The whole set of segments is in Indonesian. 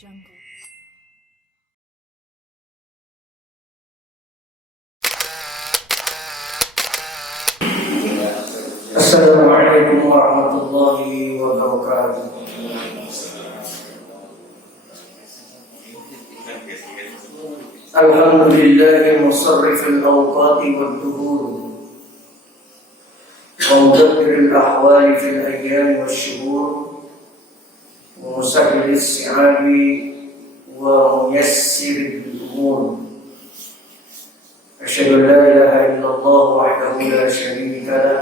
Jungle. Assalamualaikum warahmatullahi wabarakatuh. Alhamdulillah musarrif al-awqati wad-duhur wa mudabbir al-ahwali fil ayyam wash-shuhur wa musahhil as-si'abi wa muyassir al-umur. Asyhadu an la ilaha illallah wahdahu la syarika lah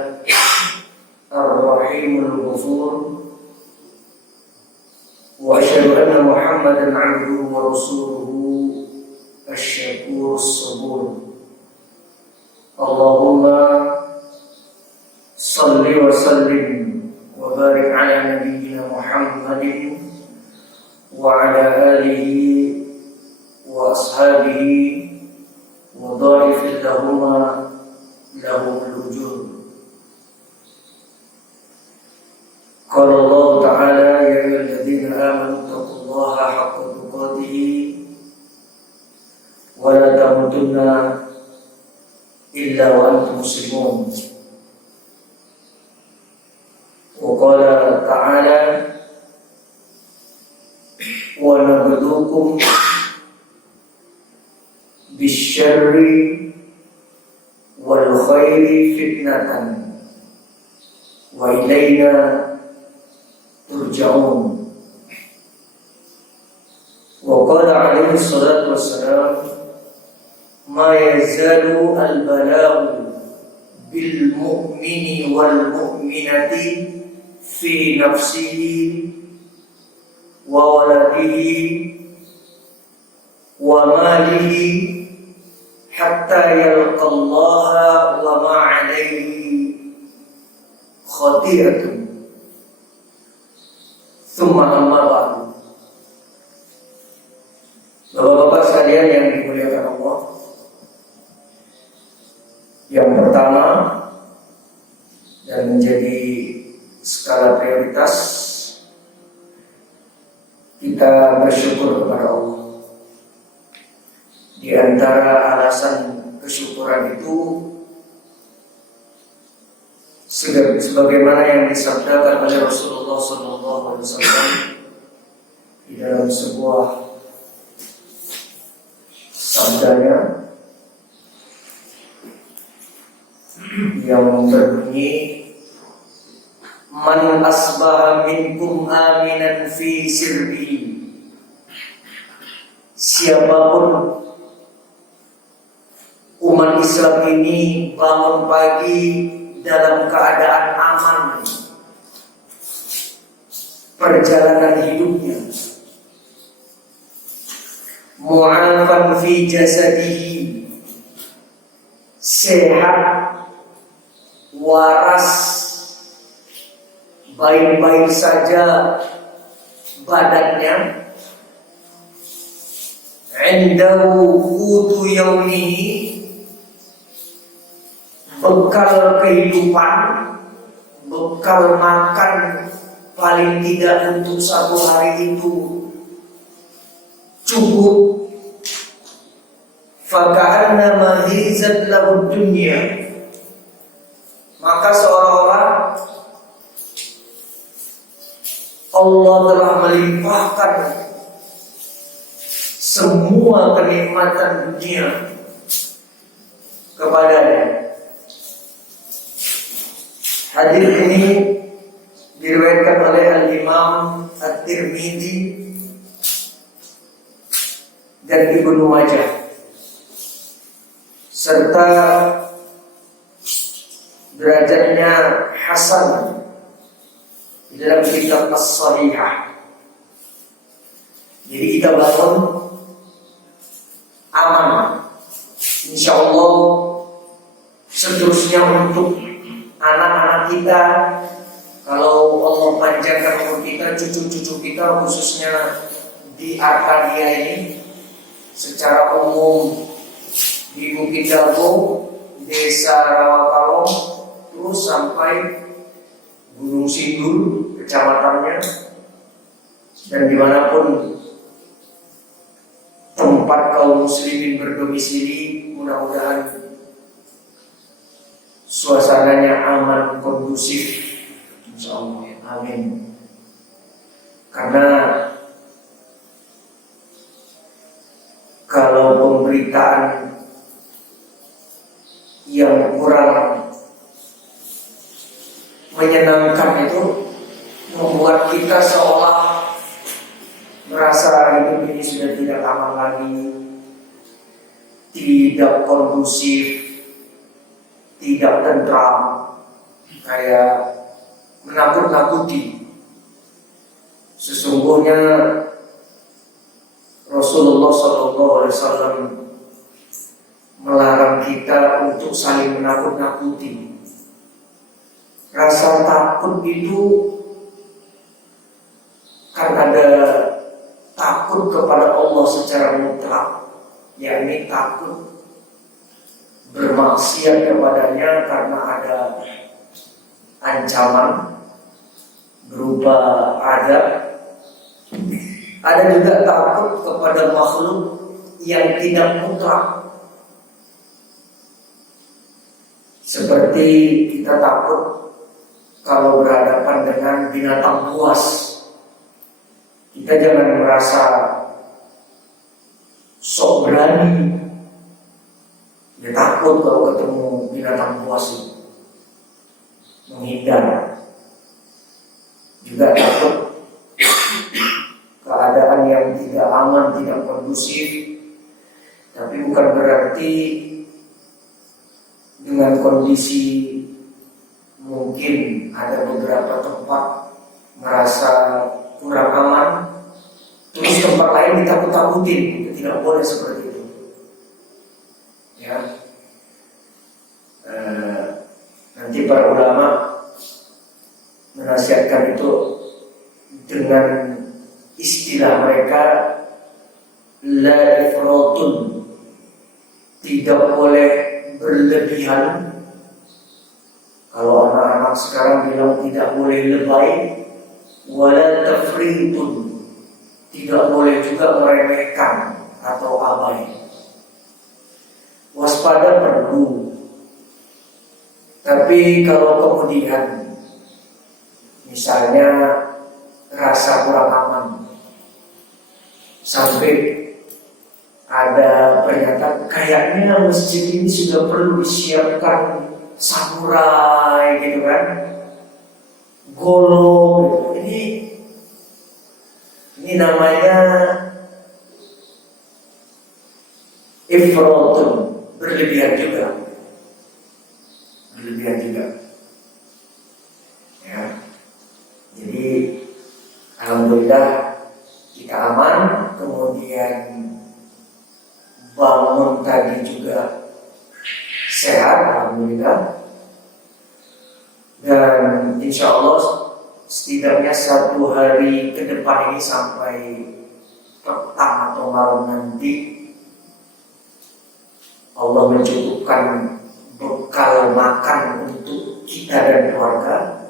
Ar-Rahimul Ghafur wa asyhadu anna Muhammadan 'abduhu wa rasuluhu asy-syakur as-sabur. Allahumma salli wa sallim wa barik ala nabiyyina Muhammadin wa ala alihi wa ashabihi wa dharif lahumul wujud. Qala Allah Ta'ala ya ayyuhalladzina amanu taqullaha haqqa tuqatih wa la tamutunna illa wa antum muslimun. Wa qala ta'ala wa nabluukum bisyarri wal khairi fitnatan wa ilayna turja'un. Wa qala alaihi salatu wassalam ma yazalu al-bala'u bil mu'mini wal mu'minati fi nafsihi wa waladihi wa malihi hatta yalqa Allah wa ma 'alaihi khati'atun. Tsumma amma ba'du. Bapak-bapak sekalian yang dimuliakan Allah, yang pertama dan menjadi skala prioritas, kita bersyukur kepada Allah. Di antara alasan kesyukuran itu sebagaimana yang disabdakan oleh Rasulullah SAW di dalam sebuah sabdanya yang berbunyi, man asbaha minkum aminan fi sirbihi. Siapapun umat Islam ini bangun pagi dalam keadaan aman perjalanan hidupnya, mu'afan fi jasadihi, sehat, waras, baik-baik saja badannya, indahu qutu yaumihi, bekal kehidupan, bekal makan paling tidak untuk satu hari itu cukup. Faka'anna mahizat lahu dunya, maka seolah-olah Allah telah melimpahkan semua kenikmatan dunia kepadanya. Hadis ini diriwayatkan oleh Al-Imam At-Tirmidzi dan Ibnu Majah serta derajatnya hasan di dalam kitab As-Sahihah. Jadi kita bangun aman, insyaallah. Seterusnya untuk anak-anak kita, kalau Allah panjangkan umur kita, cucu-cucu kita khususnya di Arkadia ini, secara umum di Bukit Dago, Desa Rawakalong, terus sampai Gunung Sindur, kecamatannya, dan dimanapun tempat kaum muslimin berdomisili, mudah-mudahan suasananya aman, kondusif, insyaallah. Amin. Karena kalau pemberitaan yang kurang menyenangkan itu membuat kita seolah merasa hidup ini sudah tidak aman lagi, tidak kondusif, tidak tentram, kayak menakut-nakuti. Sesungguhnya Rasulullah SAW melarang kita untuk saling menakut-nakuti. Rasa takut itu kan ada takut kepada Allah secara mutlak, yakni takut bermaksiat kepadanya karena ada ancaman berupa adab. Ada juga takut kepada makhluk yang tidak mutlak, seperti kita takut kalau berhadapan dengan binatang buas. Kita jangan merasa sok berani. Dia takut kalau ketemu binatang buas itu, menghindar. Juga takut keadaan yang tidak aman, tidak kondusif. Tapi bukan berarti dengan kondisi mungkin ada beberapa tempat merasa kurang aman, terus tempat lain ditakut-takutin. Itu tidak boleh seperti itu. Ya, nanti para ulama menasihatkan itu dengan istilah mereka la ifratun, tidak boleh berlebihan. Kalau anak-anak sekarang bilang tidak boleh lebay, wala tafritun, tidak boleh juga meremehkan atau abai. Waspada perlu, tapi kalau kemudian misalnya rasa kurang aman sampai ada pernyataan kayaknya masjid ini sudah perlu disiapkan samurai gitu kan, golok gitu. Ini namanya ifratun, berlebihan juga. Ya. Jadi alhamdulillah kita aman, kemudian bangun tadi juga sehat, alhamdulillah. Dan insya Allah setidaknya 1 hari ke depan ini sampai petang atau malam nanti Allah mencukupkan bekal makan untuk kita dan keluarga.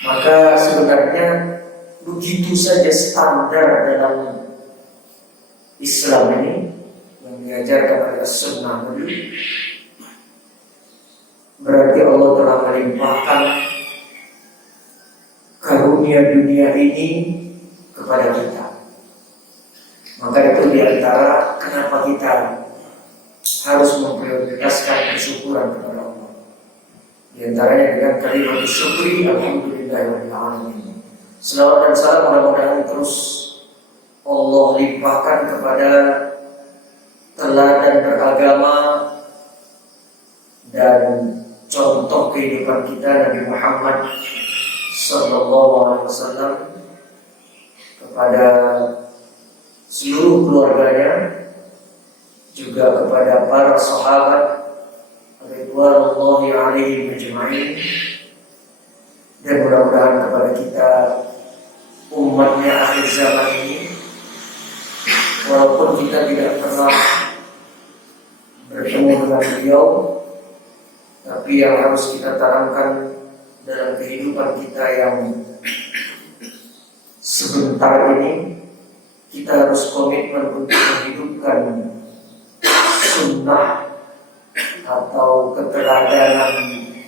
Maka sebenarnya begitu saja standar dalam Islam ini yang diajarkan oleh Sunnah Nabi. Berarti Allah telah melimpahkan karunia dunia ini kepada kita. Maka itu diantara kenapa kita harus memprioritaskan kesyukuran kepada Allah. Di antaranya dengan kalimat syukri, alhamdulillahirabbil alamin. Selawat dan salam mudah-mudahan terus Allah limpahkan kepada teladan beragama dan contoh kehidupan kita Nabi Muhammad sallallahu alaihi wasallam, kepada seluruh keluarganya, juga kepada para sahabat ridwanullahi alaihim ajma'in, dan mudah-mudahan kepada kita umatnya akhir zaman ini, walaupun kita tidak pernah bertemu dengan beliau, tapi yang harus kita tanamkan dalam kehidupan kita yang sebentar ini kita harus komitmen untuk menghidupkan sunnah atau keteladanan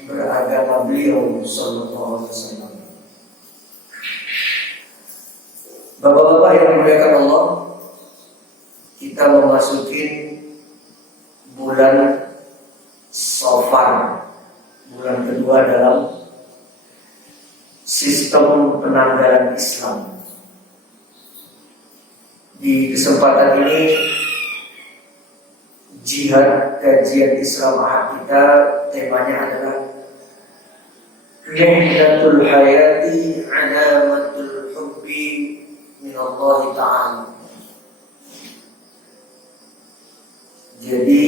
beragama beliau sallallahu alaihi wasallam. Bapak-bapak yang dimuliakan Allah, kita memasuki bulan Safar, bulan kedua dalam sistem penanggalan Islam. Di kesempatan ini, jihad kajian Islam kita temanya adalah Rihnatul Hayati Alamatul Hubbi Minallahi Ta'ala. Jadi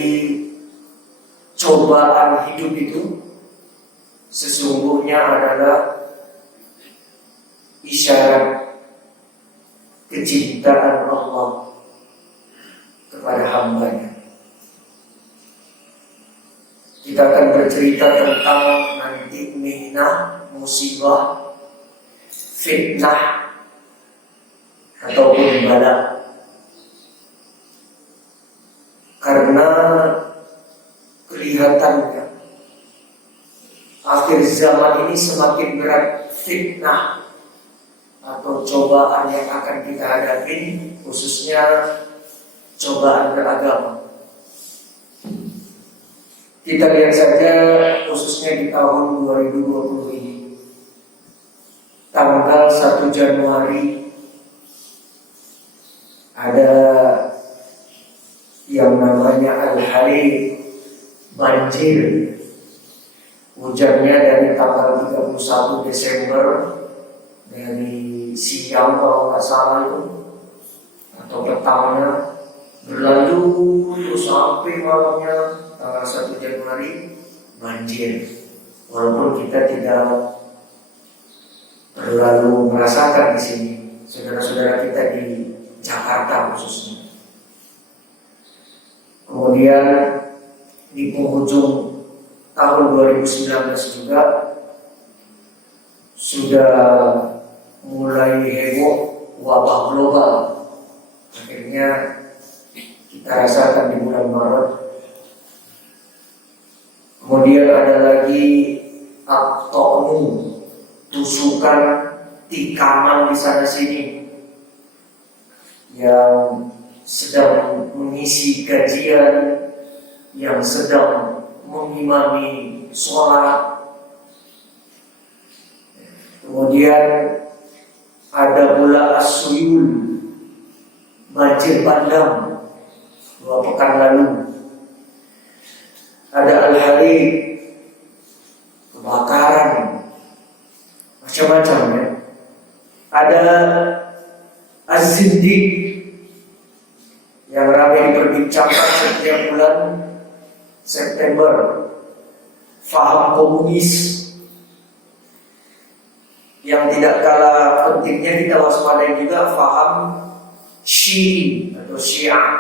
cobaan hidup itu sesungguhnya adalah isyarat kecintaan Allah kepada hambanya. Kita akan bercerita tentang nanti mihnah, musibah, fitnah, ataupun bala. Karena kelihatannya akhir zaman ini semakin berat fitnah atau cobaan yang akan kita hadapi, khususnya cobaan beragama. Kita lihat saja khususnya di tahun 2020 ini, tanggal 1 Januari ada yang namanya Al-Hari, banjir. Hujannya dari tanggal 31 Desember dari siang kalau nggak salah itu atau petangnya berlanjut terus sampai malamnya tanggal 1 Januari banjir. Walaupun kita tidak terlalu merasakan di sini, saudara-saudara kita di Jakarta khususnya. Kemudian di penghujung tahun 2019 juga sudah mulai heboh wabah global. Akhirnya kita rasakan di bulan Maret. Kemudian ada lagi at-ta'nu, tusukan, tikaman di sana sini yang sedang mengisi kajian, yang sedang mengimami sholat. Kemudian ada pula as-suyul, banjir bandang 2 pekan lalu. Ada al-hari, kebakaran, macam-macam ya. Ada az-zindiq yang ramai diperbincangkan setiap bulan September, faham komunis yang tidak kalah pentingnya kita waspadai juga faham Syi'i atau Syiah.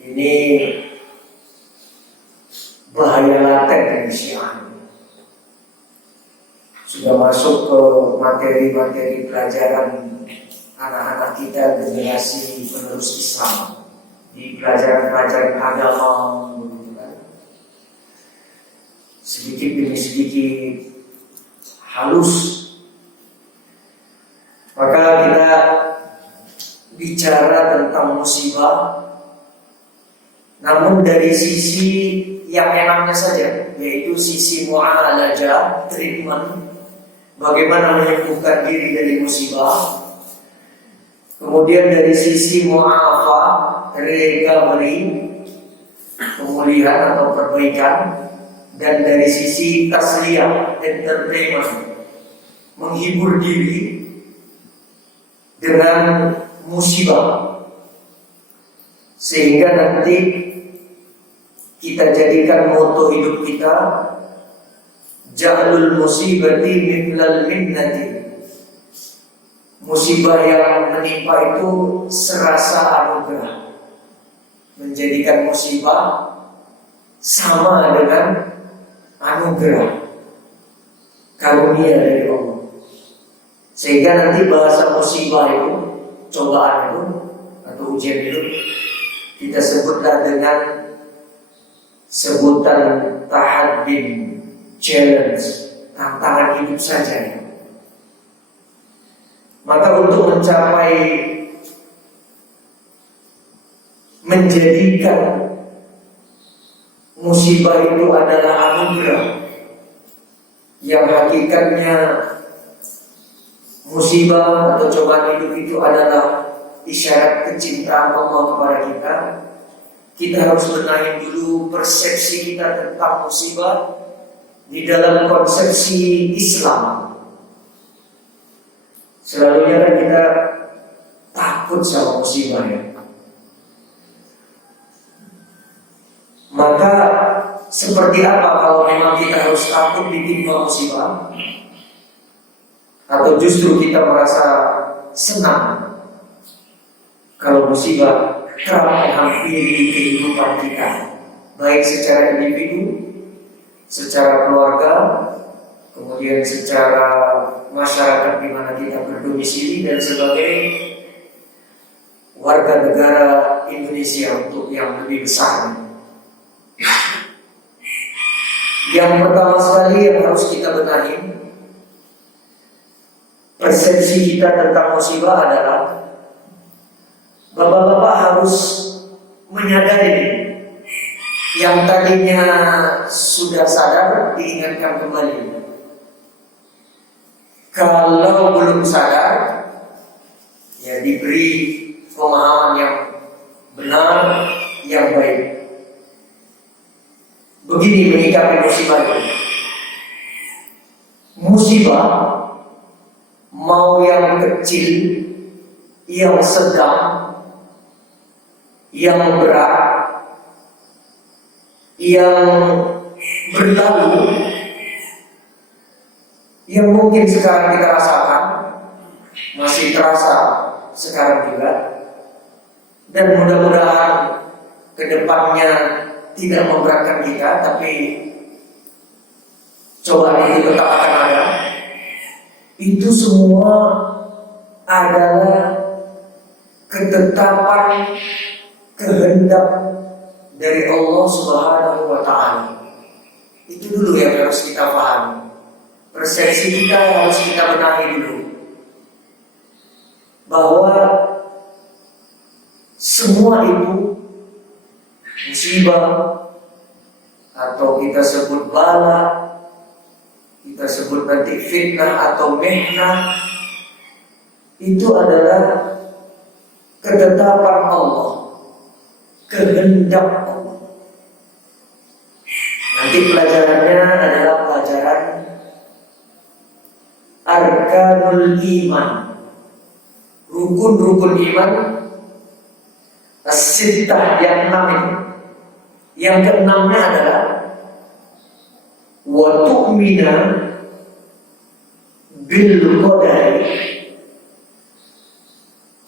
Ini bahaya laten dari Syiah. Sudah masuk ke materi-materi pelajaran anak-anak kita generasi penerus Islam di pelajaran-pelajaran agama, sedikit demi sedikit halus. Maka kita bicara tentang musibah, namun dari sisi yang enaknya saja, yaitu sisi mu'alajah, treatment, bagaimana menyembuhkan diri dari musibah. Kemudian dari sisi mu'afa, recovery, pemulihan atau perbaikan. Dan dari sisi tasliyah, entertainment, menghibur diri dengan musibah, sehingga nanti kita jadikan moto hidup kita ja'lul musibati mithlal minnati. Musibah yang menimpa itu serasa anugerah, menjadikan musibah sama dengan anugerah, karunia dari Allah. Sehingga nanti bahasa musibah itu cobaan itu atau ujian itu kita sebutlah dengan sebutan tahaddin, challenge, tantangan hidup saja ya. Maka untuk mencapai menjadikan musibah itu adalah anugerah yang hakikatnya musibah atau cobaan hidup itu adalah isyarat kecintaan Allah kepada kita. Kita harus benahi dulu persepsi kita tentang musibah di dalam konsepsi Islam. Selalunya kan kita takut sama musibah ya. Maka seperti apa kalau memang kita harus takut ditimpa musibah? Atau justru kita merasa senang kalau musibah kerap menghampiri kehidupan kita, baik secara individu, secara keluarga, kemudian secara masyarakat di mana kita berdomisili dan sebagai warga negara Indonesia untuk yang lebih besar. Yang pertama sekali yang harus kita benahi persepsi kita tentang musibah adalah bapak-bapak harus menyadari yang tadinya sudah sadar diingatkan kembali. Kalau belum sadar, ya diberi pemahaman yang benar, yang baik. Begini menyikapi musibah ini. Musibah mau yang kecil, yang sedang, yang berat, yang berlalu, yang mungkin sekarang kita rasakan, masih terasa sekarang juga, dan mudah-mudahan kedepannya tidak memberatkan kita, tapi cobaan itu tetap akan ada. Itu semua adalah ketetapan kehendak dari Allah Subhanahu wa Ta'ala. Itu dulu yang harus kita pahami. Persepsi kita harus kita benahi dulu, bahwa semua itu musibah atau kita sebut bala, kita sebut nanti fitnah atau mihnah, itu adalah ketetapan Allah, kehendak Allah. Nanti pelajarannya adalah pelajaran Arkanul Iman, rukun-rukun iman, as-sittah yang 6 ini. Yang keenamnya adalah wa tu'mina bil qadari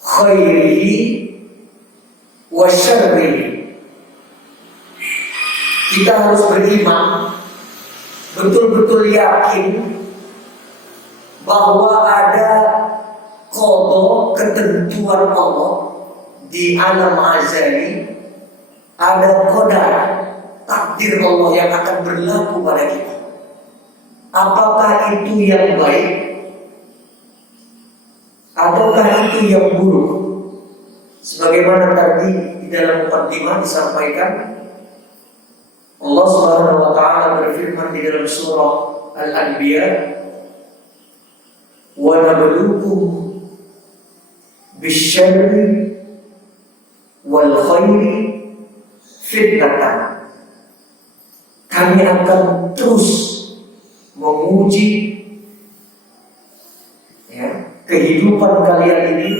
khairihi wa syarrihi. Kita harus beriman, betul-betul yakin bahwa ada qada, ketentuan Allah di alam azali, ada qadar, takdir Allah yang akan berlaku pada kita. Apakah itu yang baik ataukah itu yang buruk? Sebagaimana tadi di dalam muqaddimah disampaikan, Allah Subhanahu wa Ta'ala berfirman di dalam surah Al-Anbiya, wa nabluukum bisyarri wal khairi fitnatan. Kami akan terus menguji kehidupan kalian ini,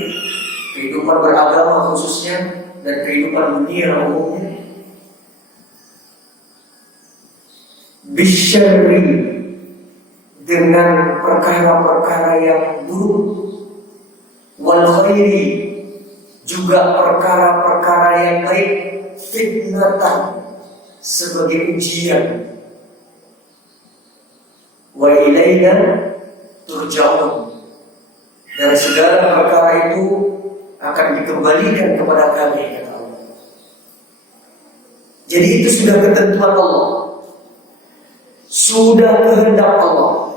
kehidupan beragama khususnya dan kehidupan dunia umumnya, bisyarri, dengan perkara-perkara yang buruk, wal khairi, juga perkara-perkara yang baik, fitnatan, sebagai ujian. Wa ilaina turja'un, dan segala perkara itu akan dikembalikan kepada kami, kata Allah. Jadi itu sudah ketentuan Allah, sudah kehendak Allah.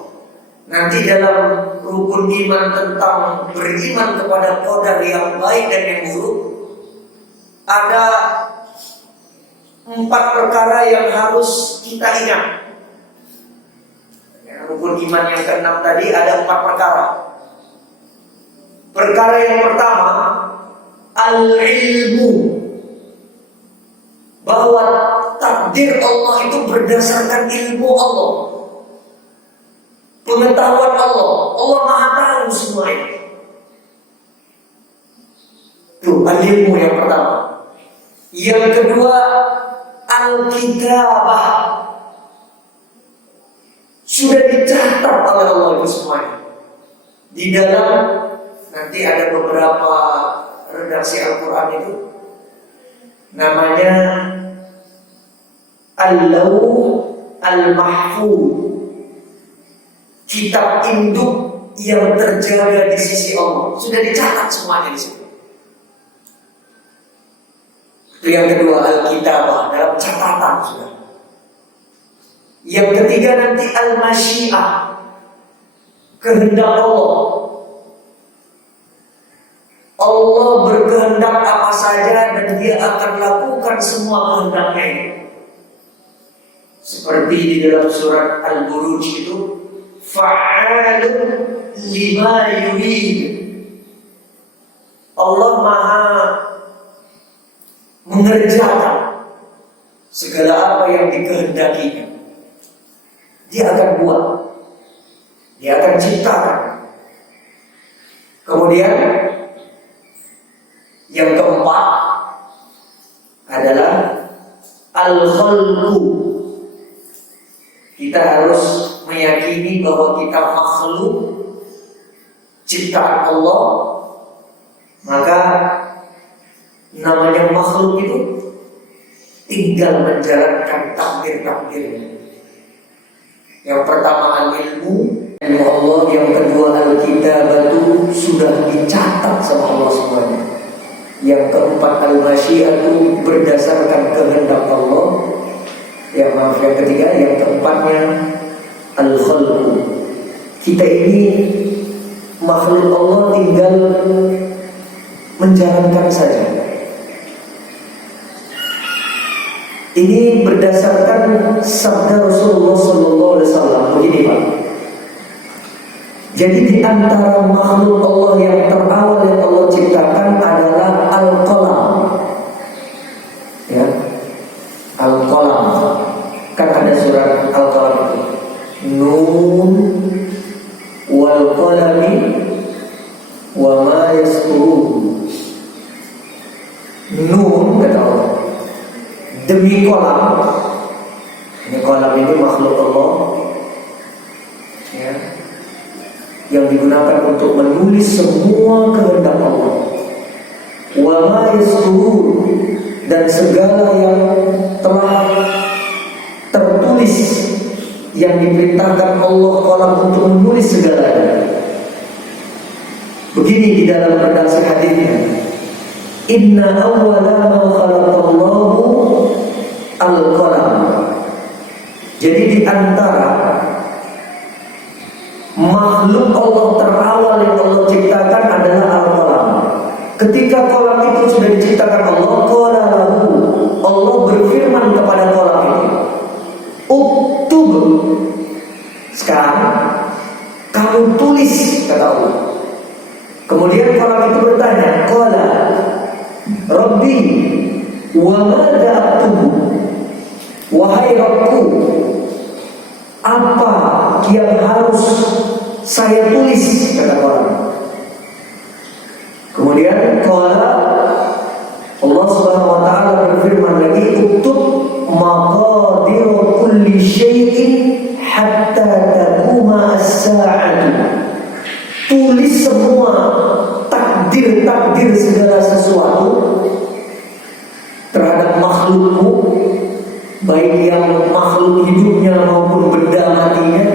Nanti dalam rukun iman tentang beriman kepada qadar yang baik dan yang buruk, ada 4 perkara yang harus kita ingat. Rukun iman yang ke-6 tadi ada 4 perkara. Perkara yang pertama, al-ilmu, bahwa takdir Allah itu berdasarkan ilmu Allah, pengetahuan Allah. Allah Maha tahu semua ini. Itu al-ilmu yang pertama. Yang kedua, al-kitabah, sudah dicatat oleh Allah itu semuanya. Di dalam, nanti ada beberapa redaksi Al-Quran itu namanya Al-Lawh Al-Mahfuz, kitab induk yang terjaga di sisi Allah. Sudah dicatat semuanya di situ. Itu yang kedua, al-kitabah, dalam catatan sudah. Yang ketiga nanti al-masyiah, kehendak Allah. Allah berkehendak apa saja dan Dia akan lakukan semua kehendaknya ini. Seperti di dalam surat Al-Buruj itu, fa'alun lima yurid. Allah Maha mengerjakan segala apa yang dikehendakinya. Dia akan buat, Dia akan ciptakan. Kemudian yang keempat adalah al-khalqu. Kita harus meyakini bahwa kita makhluk ciptaan Allah. Maka namanya makhluk itu tinggal menjalankan takdir-takdirnya. Yang pertama al-ilmu, ilmu Allah. Yang kedua al-kitabatu, sudah dicatat sama Allah semuanya. Yang keempat al-masyiatu, berdasarkan kehendak Allah. Yang ketiga, yang keempatnya al-khalqu. Kita ini makhluk Allah, tinggal menjalankan saja. Ini berdasarkan sabda Rasulullah SAW. Begini Pak, jadi di antara makhluk Allah yang terawal yang Allah ciptakan adalah al-qalam. Ya, al-qalam. Kan ada surat al-qalam itu, nun wal qalami wa ma yasturun. Nun, kata Allah, demi kolam. Ini kolam ini makhluk Allah, ya, yang digunakan untuk menulis semua kehendak Allah. Wa ma yasturun, dan segala yang telah tertulis, yang diperintahkan Allah kolam untuk menulis segalanya. Begini di dalam redaksi hadisnya, inna awwala ma khalaqallahu al-qalam. Jadi di antara makhluk Allah terawal yang Allah ciptakan adalah al-qalam. Ketika kolam itu sudah diciptakan Allah, qala lahu, Allah berfirman kepada kolam itu, uktub, sekarang kamu tulis, kata Allah. Kemudian kolam itu bertanya, qala Rabbi wa madza aktubu, wahai Rabbku, apa yang harus saya tulis, kata kolam. Kemudian qala, Allah Subhanahu wa taala berfirman lagi, uktub maqadir kulli syai'in hatta taquma as-sa'atu. Tulis semua takdir-takdir segala sesuatu terhadap makhlukmu, baik yang makhluk hidupnya maupun benda matinya,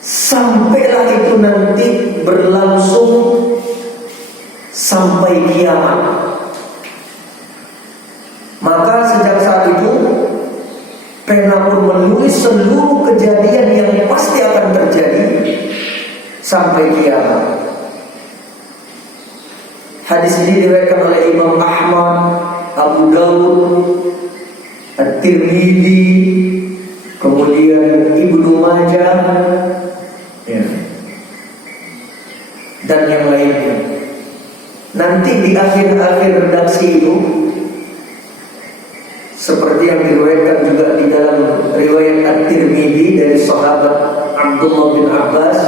sampailah itu nanti berlangsung sampai kiamat. Maka sejak saat itu pena pun menulis seluruh kejadian yang pasti akan terjadi sampai kiamat. Hadis ini diriwayatkan oleh Imam Ahmad, Abu Dawud, At-Tirmidzi, kemudian Ibnu Majah, ya, dan yang lainnya. Nanti di akhir-akhir redaksi itu, seperti yang diriwayatkan juga di dalam riwayat At-Tirmidzi dari sahabat Abdullah bin Abbas,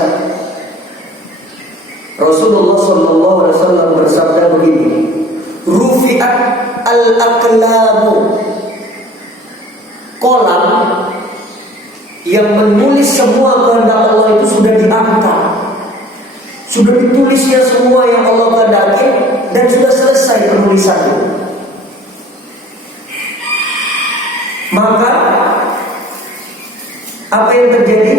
Rasulullah sallallahu alaihi wasallam bersabda begini, "Rufi'at al-aqlamu." Kolam yang menulis semua kehendak Allah itu sudah diangkat. Sudah ditulisnya semua yang Allah kehendaki dan sudah selesai penulisannya. Maka apa yang terjadi?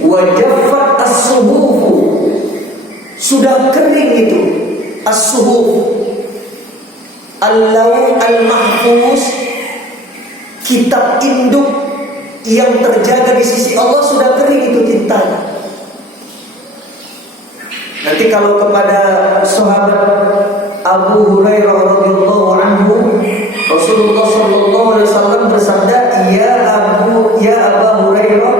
Wajaffat as-suhuf. Sudah kering itu as-suhuf, al-lawh al-mahfuz, kitab induk yang terjaga di sisi Allah sudah kering itu tintanya. Nanti kalau kepada sahabat Abu Hurairah radhiyallahu anhu, Rasulullah sallallahu alaihi wasallam bersabda, ya Abu Hurairah,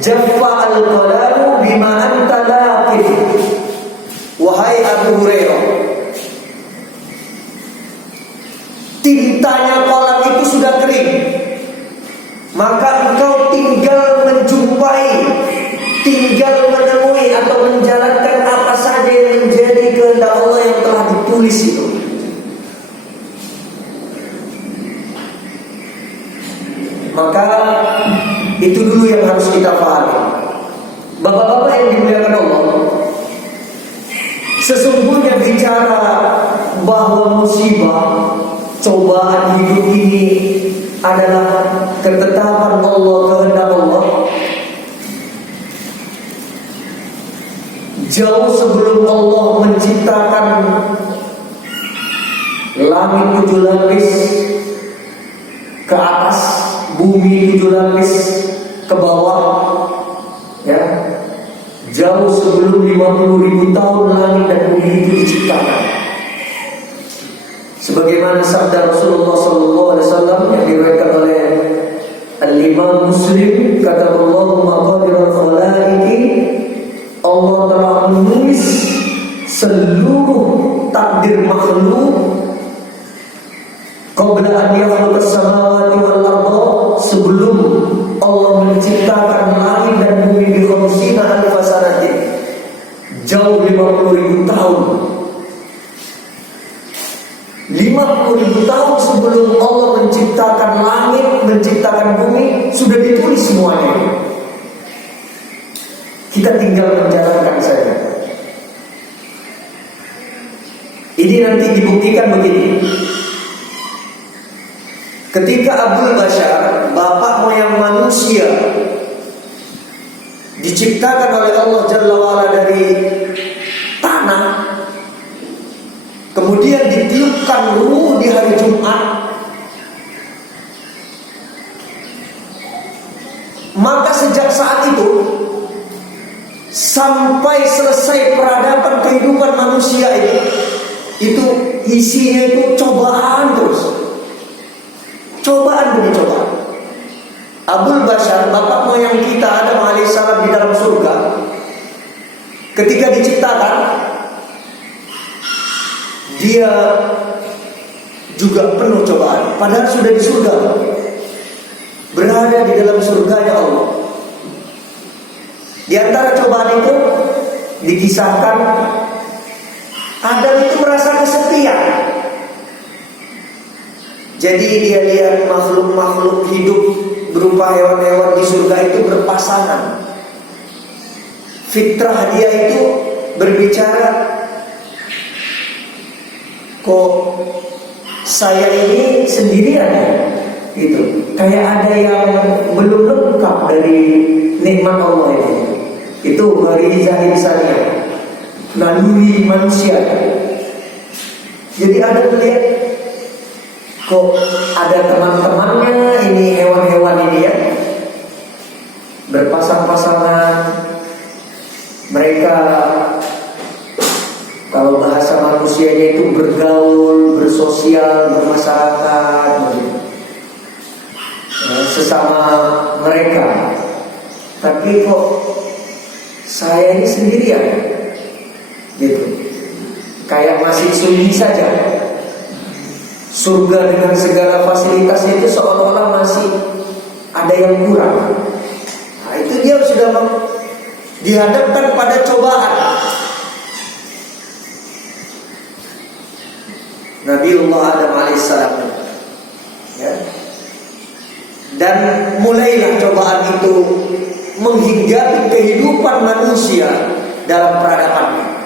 jaffa al-qalamu bima anta laqif." Wahai Abu Hurairah, tintanya kolam itu sudah kering, maka engkau tinggal menjumpai, tinggal menemui atau menjalankan apa saja yang menjadi kehendak Allah yang telah ditulis itu. Maka itu dulu yang harus kita pahami. Bapak-bapak yang dimuliakan Allah, sesungguhnya bicara bahwa musibah, cobaan hidup ini adalah ketetapan Allah, kehendak Allah, jauh sebelum Allah menciptakan langit 7 lapis ke atas, bumi 7 lapis ke bawah, ya, jauh sebelum 50.000 tahun langit dan bumi itu diciptakan. Sebagaimana sabda Rasulullah SAW yang diriwayatkan oleh Al-Imam Muslim, kata Allah, maqadirul khalaiqi, Allah telah menulis seluruh takdir makhluk qabla an yakhluqas samawati wal arda, sebelum Allah menciptakan langit dan bumi bi khamsina alf sanatin, jauh 50.000 tahun. 50.000 tahun sebelum Allah menciptakan langit, menciptakan bumi, sudah ditulis semuanya. Kita tinggal menjalankan saja. Ini nanti dibuktikan begini. Ketika Abul Bashar, bapak moyang manusia, diciptakan oleh Allah Jalla wa'ala dari tanah, kemudian ditiupkan ruh di hari Jumat, maka sejak saat itu sampai selesai peradaban kehidupan manusia ini, itu isinya itu cobaan terus, cobaan demi cobaan. Abul Bashar, bapak moyang kita Adam alaihissalam di dalam surga, ketika diciptakan, dia juga penuh cobaan. Padahal sudah di surga, berada di dalam surganya Allah. Di antara cobaan itu dikisahkan Adam itu merasa kesepian. Jadi dia lihat makhluk-makhluk hidup berupa hewan-hewan di surga itu berpasangan. Fitrah dia itu berbicara, kok saya ini sendirian ya? Gitu. Kayak ada yang belum lengkap dari nikmat Allah ini. Itu gharizah insaniyah, naluri manusia. Jadi ada melihat kok ada teman-temannya ini hewan-hewan ini ya berpasang-pasangan, mereka kalau bahasa manusianya itu bergaul, bersosial, bermasyarakat sesama mereka. Tapi kok saya ini sendirian gitu, kayak masih sunyi saja. Surga dengan segala fasilitasnya itu seolah-olah masih ada yang kurang. Nah, itu dia sudah dihadapkan pada cobaan. Nabiullah Adam alaihissalam, ya. Dan mulailah cobaan itu menghinggapi kehidupan manusia dalam peradabannya.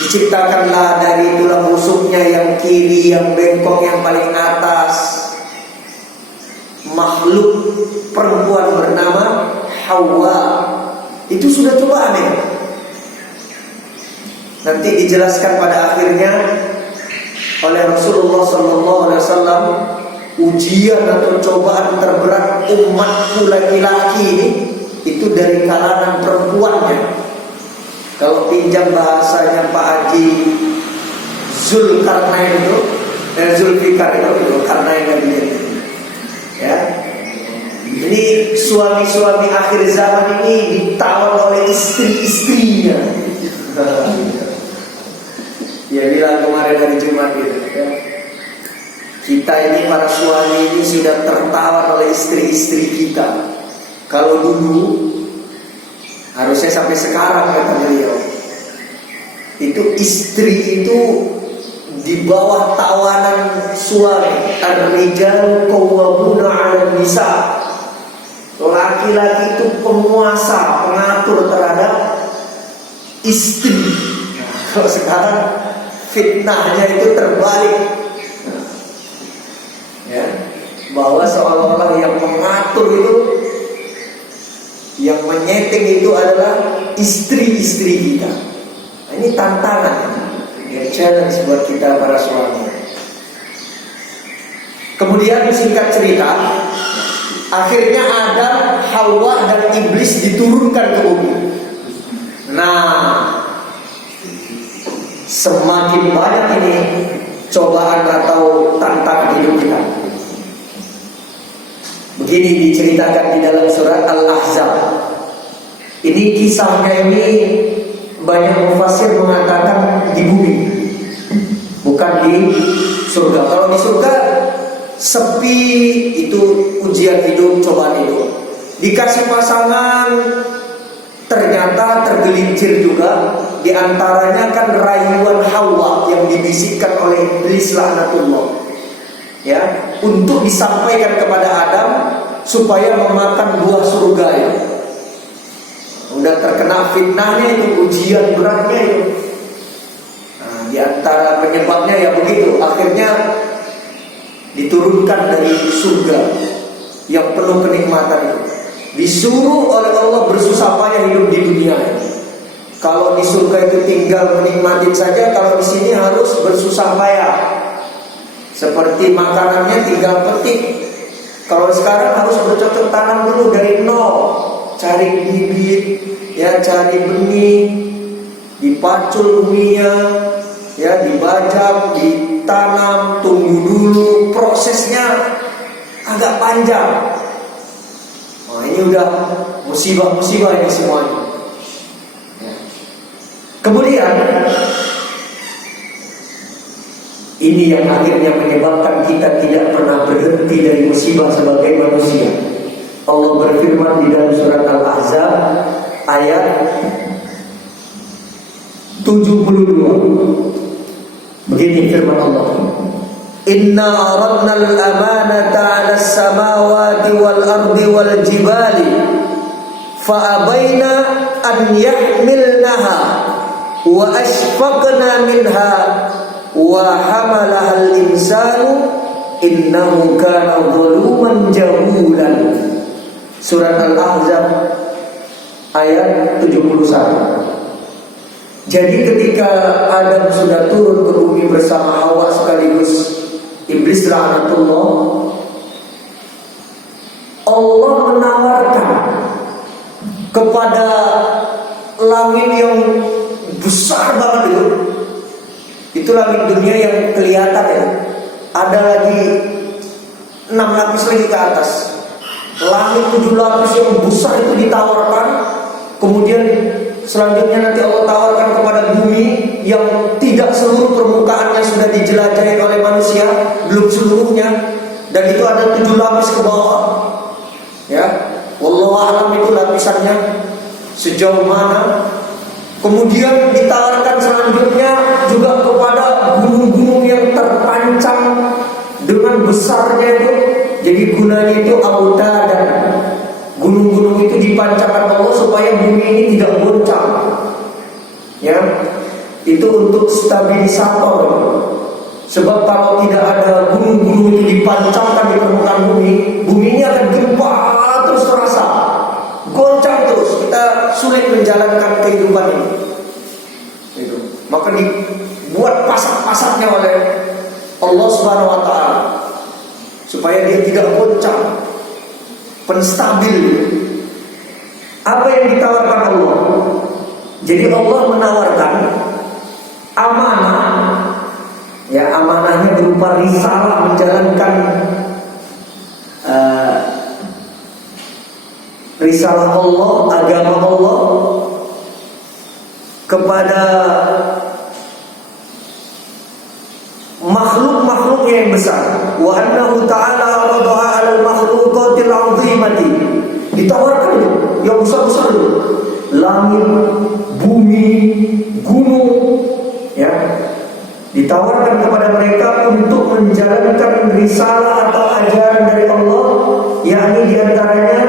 Diciptakanlah dari tulang rusuknya yang kiri, yang bengkok, yang paling atas, makhluk perempuan bernama Hawa. Itu sudah cobaan ya. Nanti dijelaskan pada akhirnya oleh Rasulullah SAW, ujian atau cobaan terberat umatku laki-laki ini itu dari kalangan perempuannya. Kalau pinjam bahasanya Pak Haji Zulkarnain itu, Zulfikar itu Karnain lagi ya. Ini suami-suami akhir zaman ini ditawan oleh istri-istrinya. Ya bilang kemarin dari Jumat gitu ya. Kita ini para suami ini sudah tertawan oleh istri-istri kita. Kalau dulu harusnya sampai sekarang kata beliau, itu istri itu di bawah tawanan suami. Ar-rijalu qawwamuna 'alan nisa. Laki-laki itu penguasa, pengatur terhadap istri. Nah, kalau sekarang fitnahnya itu terbalik, ya, bahwa seolah-olah yang mengatur itu, yang menyeting itu adalah istri-istri kita. Nah, ini tantangan, ya, challenge buat kita para suami. Kemudian singkat cerita, akhirnya Adam, Hawa dan iblis diturunkan ke bumi. Nah, semakin banyak ini cobaan atau tantangan hidup kita. Begini diceritakan di dalam surat Al-Ahzab. Ini kisahnya ini banyak mufassir mengatakan di bumi, bukan di surga. Kalau di surga sepi, itu ujian hidup, cobaan hidup. Dikasih pasangan ternyata tergelincir juga. Di antaranya kan rayuan Hawa yang dibisikkan oleh iblis laknatullah, ya, untuk disampaikan kepada Adam supaya memakan buah surga ya. Udah terkena fitnahnya itu, ujian beratnya itu. Nah, di antara penyebabnya ya begitu. Akhirnya diturunkan dari surga yang penuh kenikmatan itu. Disuruh oleh Allah bersusah payah hidup di dunia ini. Kalau di surga itu tinggal menikmati saja, kalau di sini harus bersusah payah. Seperti makanannya tinggal petik. Kalau sekarang harus bercocok tanam dulu dari nol, cari bibit, ya, cari benih, dipacul buminya, ya, dibajak, ditanam, tunggu dulu, prosesnya agak panjang. Nah, ini udah musibah-musibah ini semuanya. Kemudian ini yang akhirnya menyebabkan kita tidak pernah berhenti dari musibah sebagai manusia. Allah berfirman di dalam surat Al-Ahzab ayat 72. Begini firman Allah: Inna aradna al-amanata 'ala as-samawati wal ardi wal jibali fa abaina an yahmilnaha wa ashfaqna minha wa hamalaha al-insanu innahu kana zaluman jahulan. Surat Al-Ahzab ayat 71. Jadi ketika Adam sudah turun ke bumi bersama Hawa sekaligus iblis laknatullah, Allah menawarkan kepada langit yang besar banget itu langit dunia yang kelihatan ya. Ada lagi 6 lapis lagi ke atas. Langit 7 lapis yang besar itu ditawarkan. Kemudian selanjutnya nanti Allah tawarkan kepada bumi yang tidak seluruh permukaannya sudah dijelajahi oleh manusia, belum seluruhnya. Dan itu ada 7 lapis ke bawah. Ya, wallahu a'lam itu lapisannya sejauh mana. Kemudian ditawarkan selanjutnya juga kepada gunung-gunung yang terpancang dengan besarnya itu. Jadi gunanya itu autadan. Gunung-gunung itu dipancangkan Allah supaya bumi ini tidak goncang. Ya, itu untuk stabilisator. Sebab kalau tidak ada gunung-gunung itu dipancangkan di permukaan bumi, bumi ini akan gempa terus terasa, goncang terus. Kita sulit menjalankan kehidupan ini. Gitu. Maka dibuat pasak-pasaknya oleh Allah Subhanahu Wa Taala supaya dia tidak goncang, penstabil. Apa yang ditawarkan Allah? Jadi Allah menawarkan amanah. Ya, amanahnya berupa risalah, menjalankan risalah Allah, agama Allah kepada makhluk-makhluk yang besar. Wa annahu ta'ala wada'a 'alal makhluqatil 'azimati. Ditawarkan itu yang besar-besar itu. Langit, bumi, gunung, ya. Ditawarkan kepada mereka untuk menjalankan risalah atau ajaran dari Allah, yakni diantaranya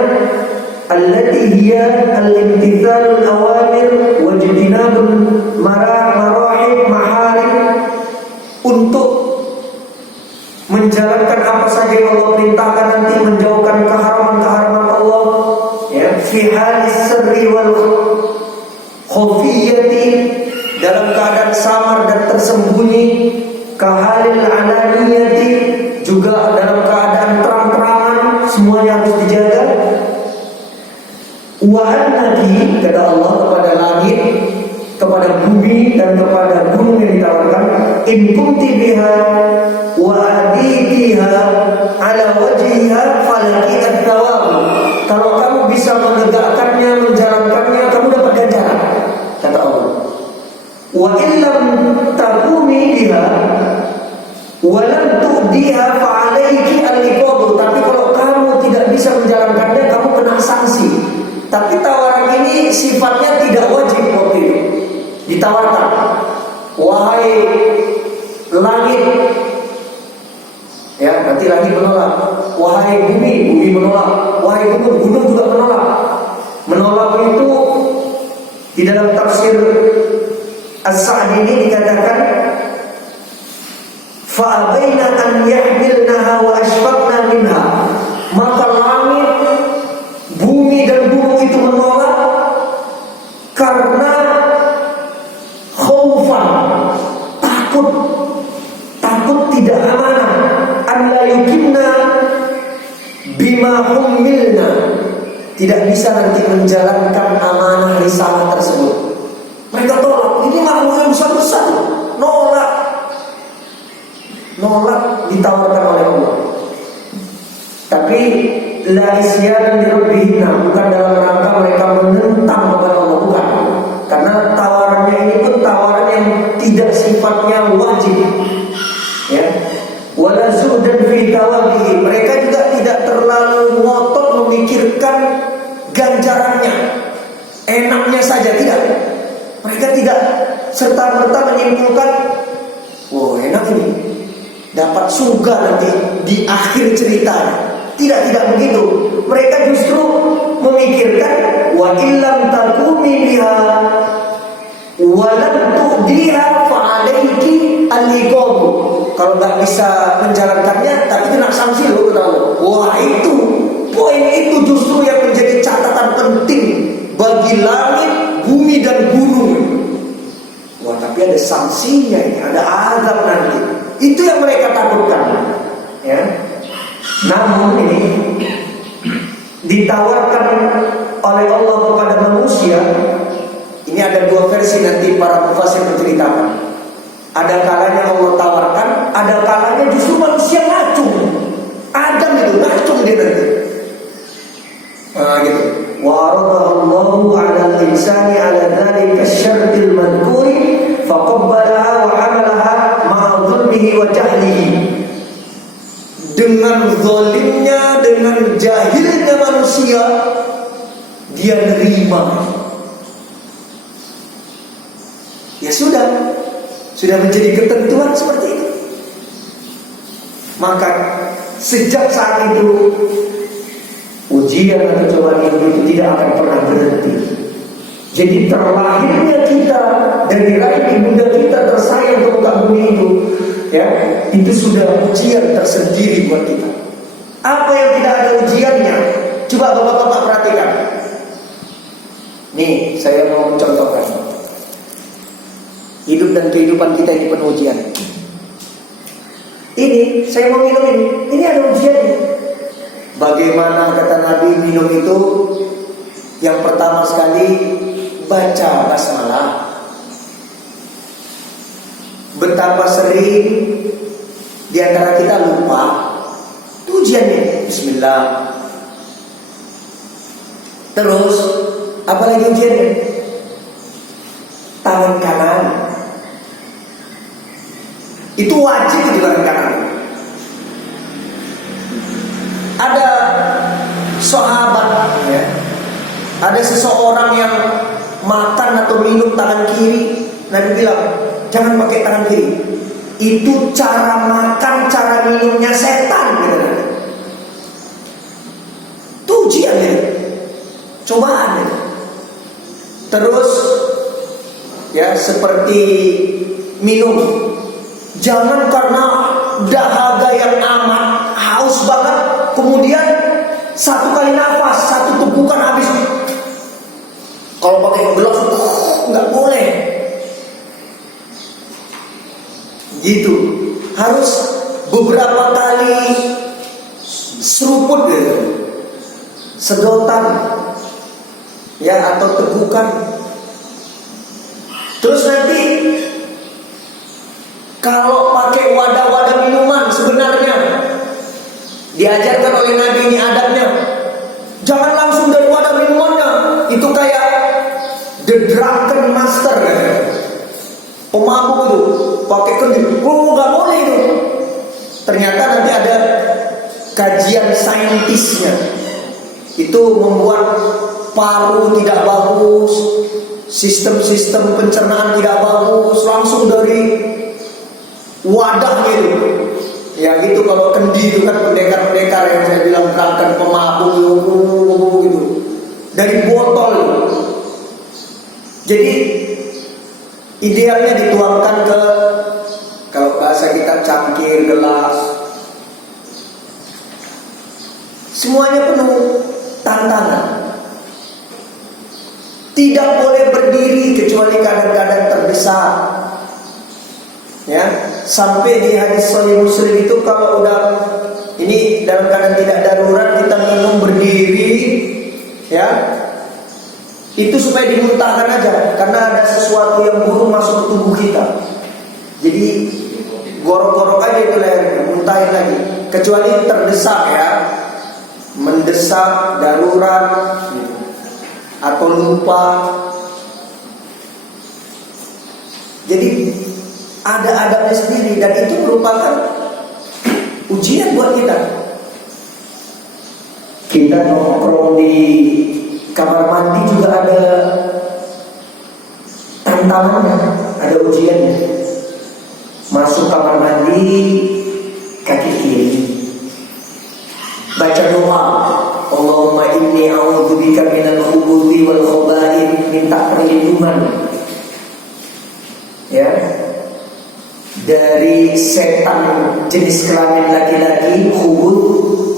allati hiya al-imtithalul awamir wa ijtinabul marahib maharim, untuk menjalankan apa saja yang Allah perintahkan, nanti menjauhkan keharaman-keharaman Allah, ya, fi halis sirri wal khafiyati, dalam keadaan samar dan tersembunyi, kahalil alaniyati, juga dalam keadaan terang-terangan, semuanya harus dijaga. Wa annaki, kata Allah kepada langit, kepada bumi dan kepada gunung yang ditawarkan, in kunti biha wa aditiha ala wajhiha falaki at-thawab. Kalau kamu bisa menegakkannya, menjalankannya, kamu dapat ganjaran, kata Allah. Wa illam takuni biha wa lam tu'diha fa alayki al-iqab. Tapi kalau kamu tidak bisa menjalankannya, kamu kena sanksi. Tapi tawaran ini sifatnya tidak wajib waktu itu. Ditawarkan, wahai langit, ya, nanti langit menolak. Wahai bumi, bumi menolak. Wahai gunung, gunung juga menolak. Menolak itu di dalam tafsir As-Sa'di ini dikatakan, fa'abaina an yahmilnaha wa ashfaqna minha. Maka langit, bumi dan gunung itu menolak karena khaufan, takut tidak amanah, an la yukinna bima humilna, tidak bisa nanti menjalankan amanah risalah tersebut. Mereka tolak, ini makhluk yang besar-besar, nolak ditawarkan oleh Allah. Tapi la isyan li rabbihina, bukan dalam rangka mereka menentang kepada Allah, bukan. Karena tawarannya ini pun tawaran yang tidak sifatnya wajib, ya. Wala zuhdan fi tawabihi, mereka juga tidak terlalu ngotot memikirkan ganjarannya, enaknya saja, tidak. Mereka tidak serta-merta menyimpulkan, wah enak ini, dapat surga nanti di akhir cerita. Tidak begitu. Mereka justru memikirkan, wa illam takumi biha wa lam tu'diha fa alayki al-iqab. Kalau nggak bisa menjalankannya, tapi kena sanksi loh, kata Allah. Wah, itu poin itu justru yang menjadi catatan penting bagi langit, bumi dan gunung. nanti ada sanksinya, ada azab nanti. Itu yang mereka takutkan. Ya. Namun ini ditawarkan oleh Allah kepada manusia. Ini ada dua versi nanti para mufassir menceritakan. Ada kalanya Allah tawarkan, ada kalanya justru manusia ngacung. Adam itu ngacung dia nanti. Gitu. Wa aradallahu 'ala al-insani 'ala dzalika asy-syartil madhkuri faqabbalaha wa 'amalaha ma'a dhulmihi wa jahlihi. Dengan zalimnya, dengan jahilnya manusia, dia nerima. Ya sudah menjadi ketentuan seperti itu. Maka sejak saat itu ujian atau cobaan hidup itu tidak akan pernah berhenti. Jadi terlahirnya kita dari rahim ibunda kita tersayang ke muka bumi itu, ya, itu sudah ujian tersendiri buat kita. Apa yang tidak ada ujiannya? Coba bapak-bapak perhatikan. Nih, saya mau mencontohkan. Hidup dan kehidupan kita ini penuh ujian. Ini, saya mau minum ini ada ujiannya. Bagaimana kata Nabi minum itu? Yang pertama sekali baca basmalah. Betapa sering di antara kita lupa. Itu ujiannya. Bismillah. Terus apalagi ujiannya? Tangan kanan. Itu wajib di tangan kanan. Ada sahabat, ya, ada seseorang yang makan atau minum tangan kiri. Nabi bilang, jangan pakai tangan kiri. Itu cara makan, cara minumnya setan. Gitu. Itu ujian ya, cobaan ya. Terus, ya seperti minum, jangan karena dahaga yang amat, haus banget, kemudian satu kali nafas, satu tegukan habis. Kalau pakai gelas, nggak boleh. Gitu, harus beberapa kali seruput gitu, sedotan, ya, atau tegukan. Terus nanti kalau pakai wadah-wadah minuman sebenarnya diajarkan oleh Nabi ini adabnya. Jangan langsung dari wadah minumannya. Itu kayak the drunken master, pemabuk itu pakai kendi. Oh, nggak boleh itu. Ternyata nanti ada kajian saintisnya. Itu membuat paru tidak bagus, sistem pencernaan tidak bagus, langsung dari wadahnya itu. Ya gitu, kalau kendi itu kan pendekar-pendekar yang saya bilang kan pemabuk gitu. Dari botol. Jadi idealnya dituangkan ke, kalau bahasa kita, cangkir, gelas. Semuanya penuh tantangan. Tidak boleh berdiri kecuali kadang-kadang terdesak. Ya, sampai di hadis Sahih Muslim itu kalau udah ini dalam keadaan tidak darurat kita minum berdiri, ya, itu supaya dimuntahkan aja, karena ada sesuatu yang buruk masuk ke tubuh kita. Jadi gorok-gorok aja itu lehernya, muntahin lagi. Kecuali terdesak, ya, mendesak, darurat, atau lupa. Jadi ada adabnya sendiri, dan itu merupakan ujian buat kita. Kita nongkrong di kamar mandi juga ada tantangannya, ada ujiannya. Masuk kamar mandi kaki kiri, baca doa, Allahumma inni a'udzubika minal khubuthi wal khaba'ith, minta perlindungan, ya, dari setan jenis kelamin laki-laki, khubuth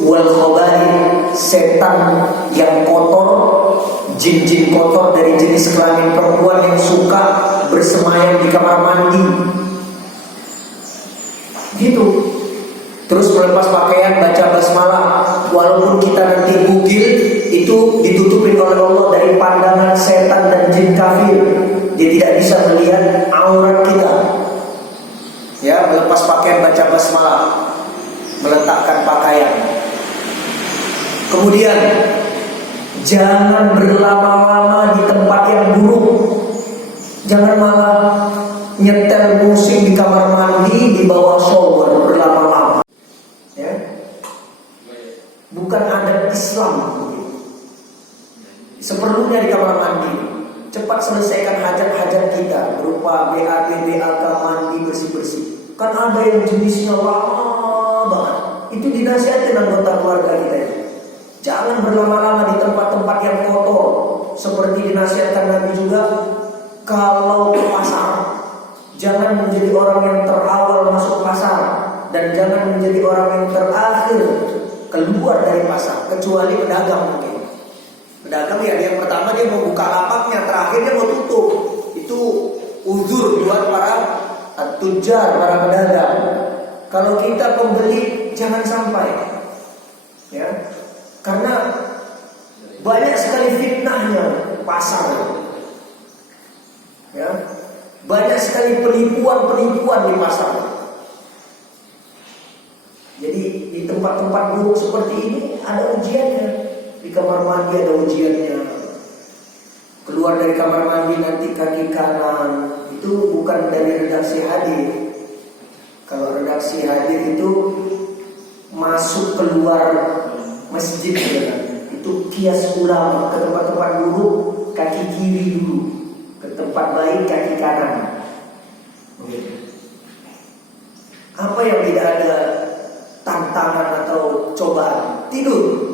wal khaba'ith, setan yang kotor, jin-jin kotor dari jenis kelamin perempuan yang suka bersemayam di kamar mandi. Gitu. Terus melepas pakaian, baca basmalah. Walaupun kita nanti bugil, itu ditutupin oleh Allah dari pandangan setan dan jin kafir. Dia tidak bisa melihat aurat kita. Ya, melepas pakaian, baca basmalah, meletakkan pakaian. Kemudian jangan berlama-lama di tempat yang buruk. Jangan malah nyetel musik di kamar mandi, di bawah shower berlama-lama. Ya, bukan adat Islam. Seperlunya di kamar mandi. Cepat selesaikan hajat-hajat kita berupa BAB, BAK, mandi, bersih-bersih. Kan ada yang jenisnya lama banget. Itu dinasihatin anggota keluarga kita itu. Jangan berlama-lama di tempat-tempat yang kotor. Seperti dinasihatkan Nabi juga, kalau ke pasar, jangan menjadi orang yang terawal masuk pasar, dan jangan menjadi orang yang terakhir keluar dari pasar, kecuali pedagang mungkin. Pedagang ya, yang pertama dia mau buka lapaknya, terakhir dia mau tutup. Itu uzur buat para tujar, para pedagang. Kalau kita pembeli, jangan sampai, ya, karena banyak sekali fitnahnya pasar, ya, banyak sekali penipuan-penipuan di pasar. Jadi di tempat-tempat buruk seperti ini ada ujiannya. Di kamar mandi ada ujiannya. Keluar dari kamar mandi nanti kaki kanan. Itu bukan dari redaksi hadir. Kalau redaksi hadir itu masuk keluar masjid ya. Itu kias ulama. Ke tempat-tempat buruk kaki kiri dulu, ke tempat baik kaki kanan. Apa yang tidak ada tantangan atau cobaan? Tidur.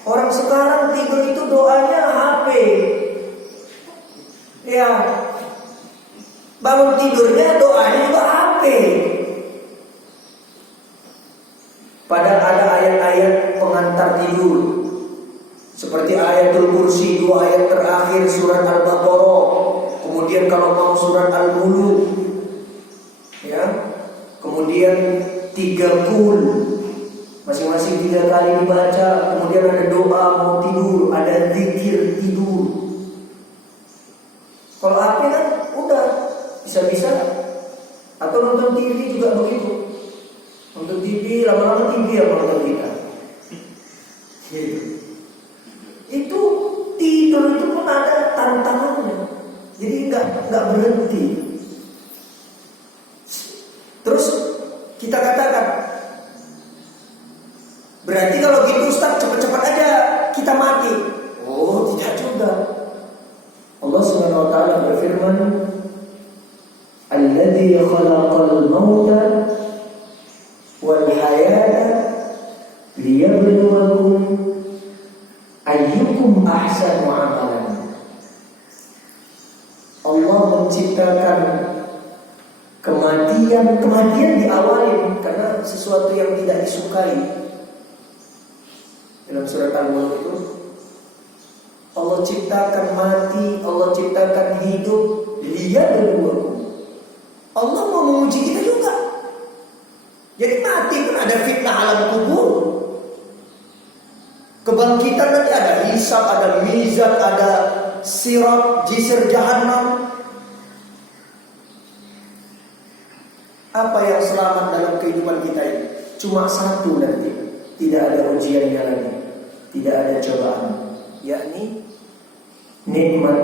Orang sekarang tidur itu doanya HP. Ya, bangun tidurnya doanya juga HP. Padahal ada ayat-ayat pengantar tidur, seperti ayatul kursi, 2 ayat terakhir surat Al-Baqarah. Kemudian kalau mau surat Al-Mulk, ya. Kemudian 3 kul, masing-masing 3 kali dibaca. Kemudian ada doa mau tidur, ada zikir tidur. Kalau HP kan udah bisa-bisa. Atau nonton TV juga begitu. Nonton TV, lama-lama TV yang nonton kita. Gitu. Itu tidur itu pun ada tantangannya. Jadi nggak berhenti. Terus kita katakan, berarti kalau gitu Ustaz cepat-cepat aja kita mati. Oh, tidak juga. Allah Subhanahu wa taala berfirman, "Alladzi khalaqal mauta wal hayata liyabluwakum ayyukum ahsanu amalan." Allah menciptakan kematian diawali karena sesuatu yang tidak disukai. Dalam surat Al-Mulk itu Allah ciptakan mati, Allah ciptakan hidup, liyabluwakum. Allah mau menguji kita juga. Jadi mati pun ada fitnah alam kubur. Kebangkitan nanti ada hisab, ada mizan, ada sirat, jisr jahannam. Apa yang selamat dalam kehidupan kita ini? Cuma satu nanti, tidak ada ujiannya lagi, tidak ada cobaan, yakni nikmat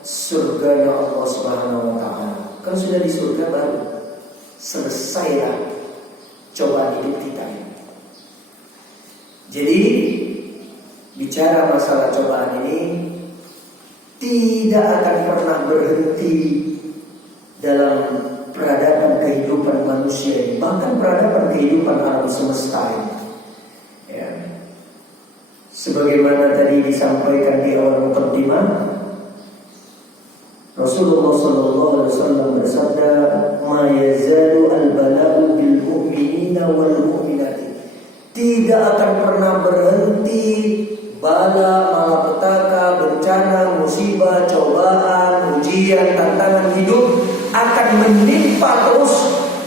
surga Allah Subhanahu wa taala. Kan sudah di surga baru selesailah cobaan hidup kita ini. Jadi bicara masalah cobaan ini tidak akan pernah berhenti dalam peradaban kehidupan manusia ini, bahkan peradaban kehidupan alam semesta ini. Ya. Sebagaimana tadi disampaikan di awal muqaddimah, Rasulullah SAW bersabda, "Ma yazalu al-bala'u bil mu'minina wal mu'minati." Tidak akan pernah berhenti bala, malapetaka, bencana, musibah, cobaan, ujian ujian, tantangan hidup akan menimpa terus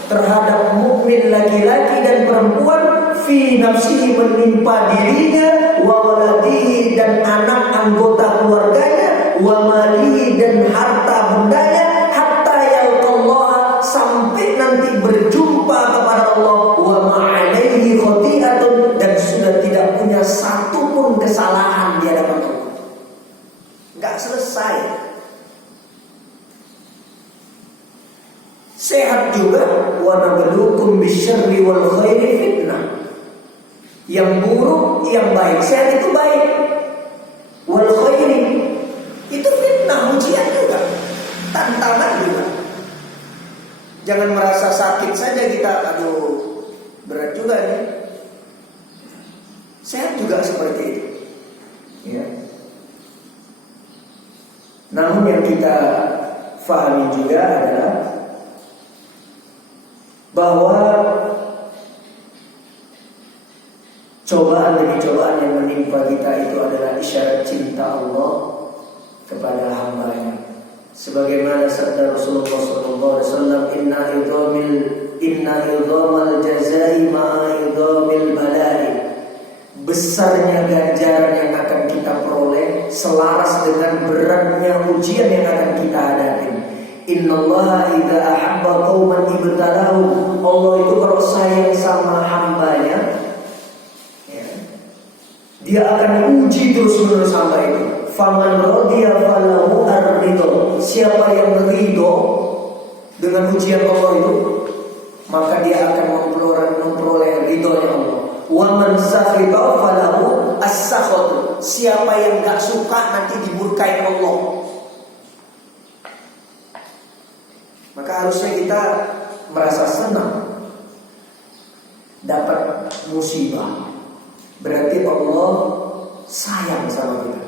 terhadap mukmin laki-laki dan perempuan, fi nafsihi, menimpa dirinya, wa waladihi, dan anak anggota keluarganya, wa malihi, dan harta bendanya, hatta yalqallaha, sampai nanti berjumpa kepada Allah, wa ma'alaihi khoti'atun, dan sudah tidak punya satu pun kesalahan di hadapan Allah. Enggak selesai. Sehat juga, wa nabluukum bisyarri wal khairi fitnah. Yang buruk, yang baik. Sehat itu baik. Wal khairi itu fitnah, ujian juga, tantangan juga. Jangan merasa sakit saja kita, aduh berat juga nih. Sehat juga seperti itu. Ya. Namun yang kita fahami juga adalah bahwa cobaan demi cobaan yang menimpa kita itu adalah isyarat cinta Allah kepada hamba-Nya. Sebagaimana sabda Rasulullah SAW, inna idhamal jazai ma'a idhamil balai. Besarnya ganjaran yang akan kita peroleh selaras dengan beratnya ujian yang akan kita hadapi. Innallaha idza ahabba qauman ibtalahum. Allah itu kalau sayang sama hambanya, ya, dia akan uji terus-menerus hamba itu. Faman radiya falahu ar-ridha. Siapa yang ridho dengan ujian Allah itu, maka dia akan memperoleh ridhonya Allah. Wa man sakhita falahu as-sakhatu. Siapa yang enggak suka nanti dimurkai Allah. Maka harusnya kita merasa senang dapat musibah. Berarti Allah sayang sama kita.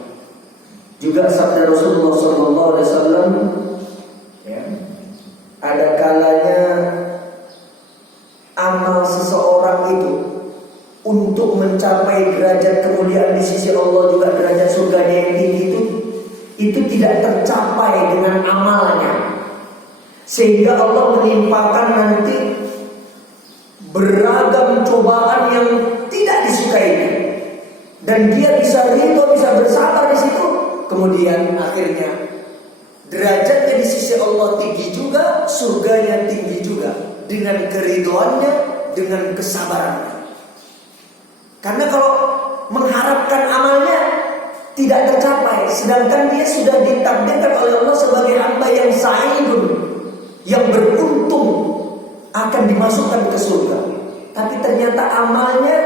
Juga sabda Rasulullah SAW, ya, ada kalanya amal seseorang itu untuk mencapai derajat kemuliaan di sisi Allah, juga derajat surganya yang tinggi itu tidak tercapai dengan amalnya. Sehingga Allah menimpakan nanti beragam cobaan yang tidak disukainya, dan dia bisa ridho, bisa bersabar di situ. Kemudian akhirnya derajatnya di sisi Allah tinggi juga, surganya tinggi juga, dengan keridhoannya, dengan kesabarannya. Karena kalau mengharapkan amalnya tidak tercapai, sedangkan dia sudah ditakdirkan oleh Allah sebagai hamba yang sa'idun, yang beruntung akan dimasukkan ke surga, tapi ternyata amalnya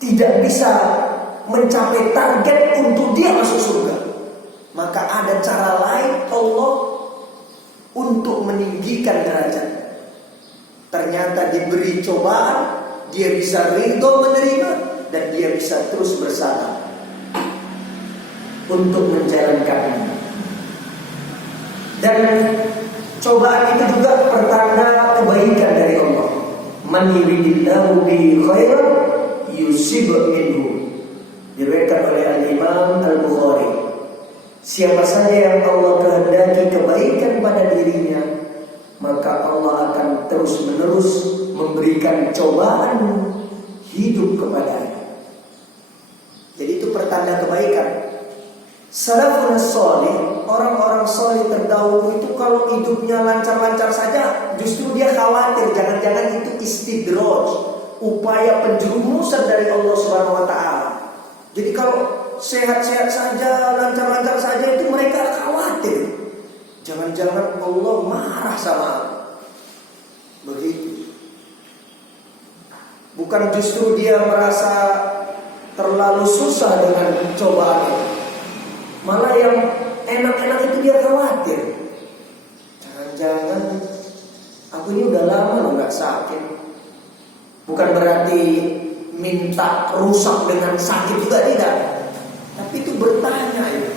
tidak bisa mencapai target untuk dia masuk surga, maka ada cara lain Allah untuk meninggikan derajat. Ternyata diberi cobaan, dia bisa ridho menerima, dan dia bisa terus bersabar untuk menjalankannya. Dan cobaan itu juga pertanda kebaikan dari Allah. Man yuridillahu bihi khairan yusib minhu. Diriwayatkan oleh Al-Imam Al-Bukhari. Siapa saja yang Allah kehendaki kebaikan pada dirinya, maka Allah akan terus-menerus memberikan cobaan hidup kepadanya. Jadi itu pertanda kebaikan. Salafun salih, orang-orang salih terdahulu itu kalau hidupnya lancar-lancar saja, justru dia khawatir jangan-jangan itu istidraj, upaya penjerumusan dari Allah Subhanahu wa taala. Jadi kalau sehat-sehat saja, lancar-lancar saja, itu mereka khawatir, jangan-jangan Allah marah sama aku. Begitu. Bukan justru dia merasa terlalu susah dengan cobaan itu, malah yang enak-enak itu dia khawatir. Jangan-jangan aku ini udah lama loh gak sakit. Bukan berarti minta rusak dengan sakit juga, tidak. Tapi itu bertanya ya.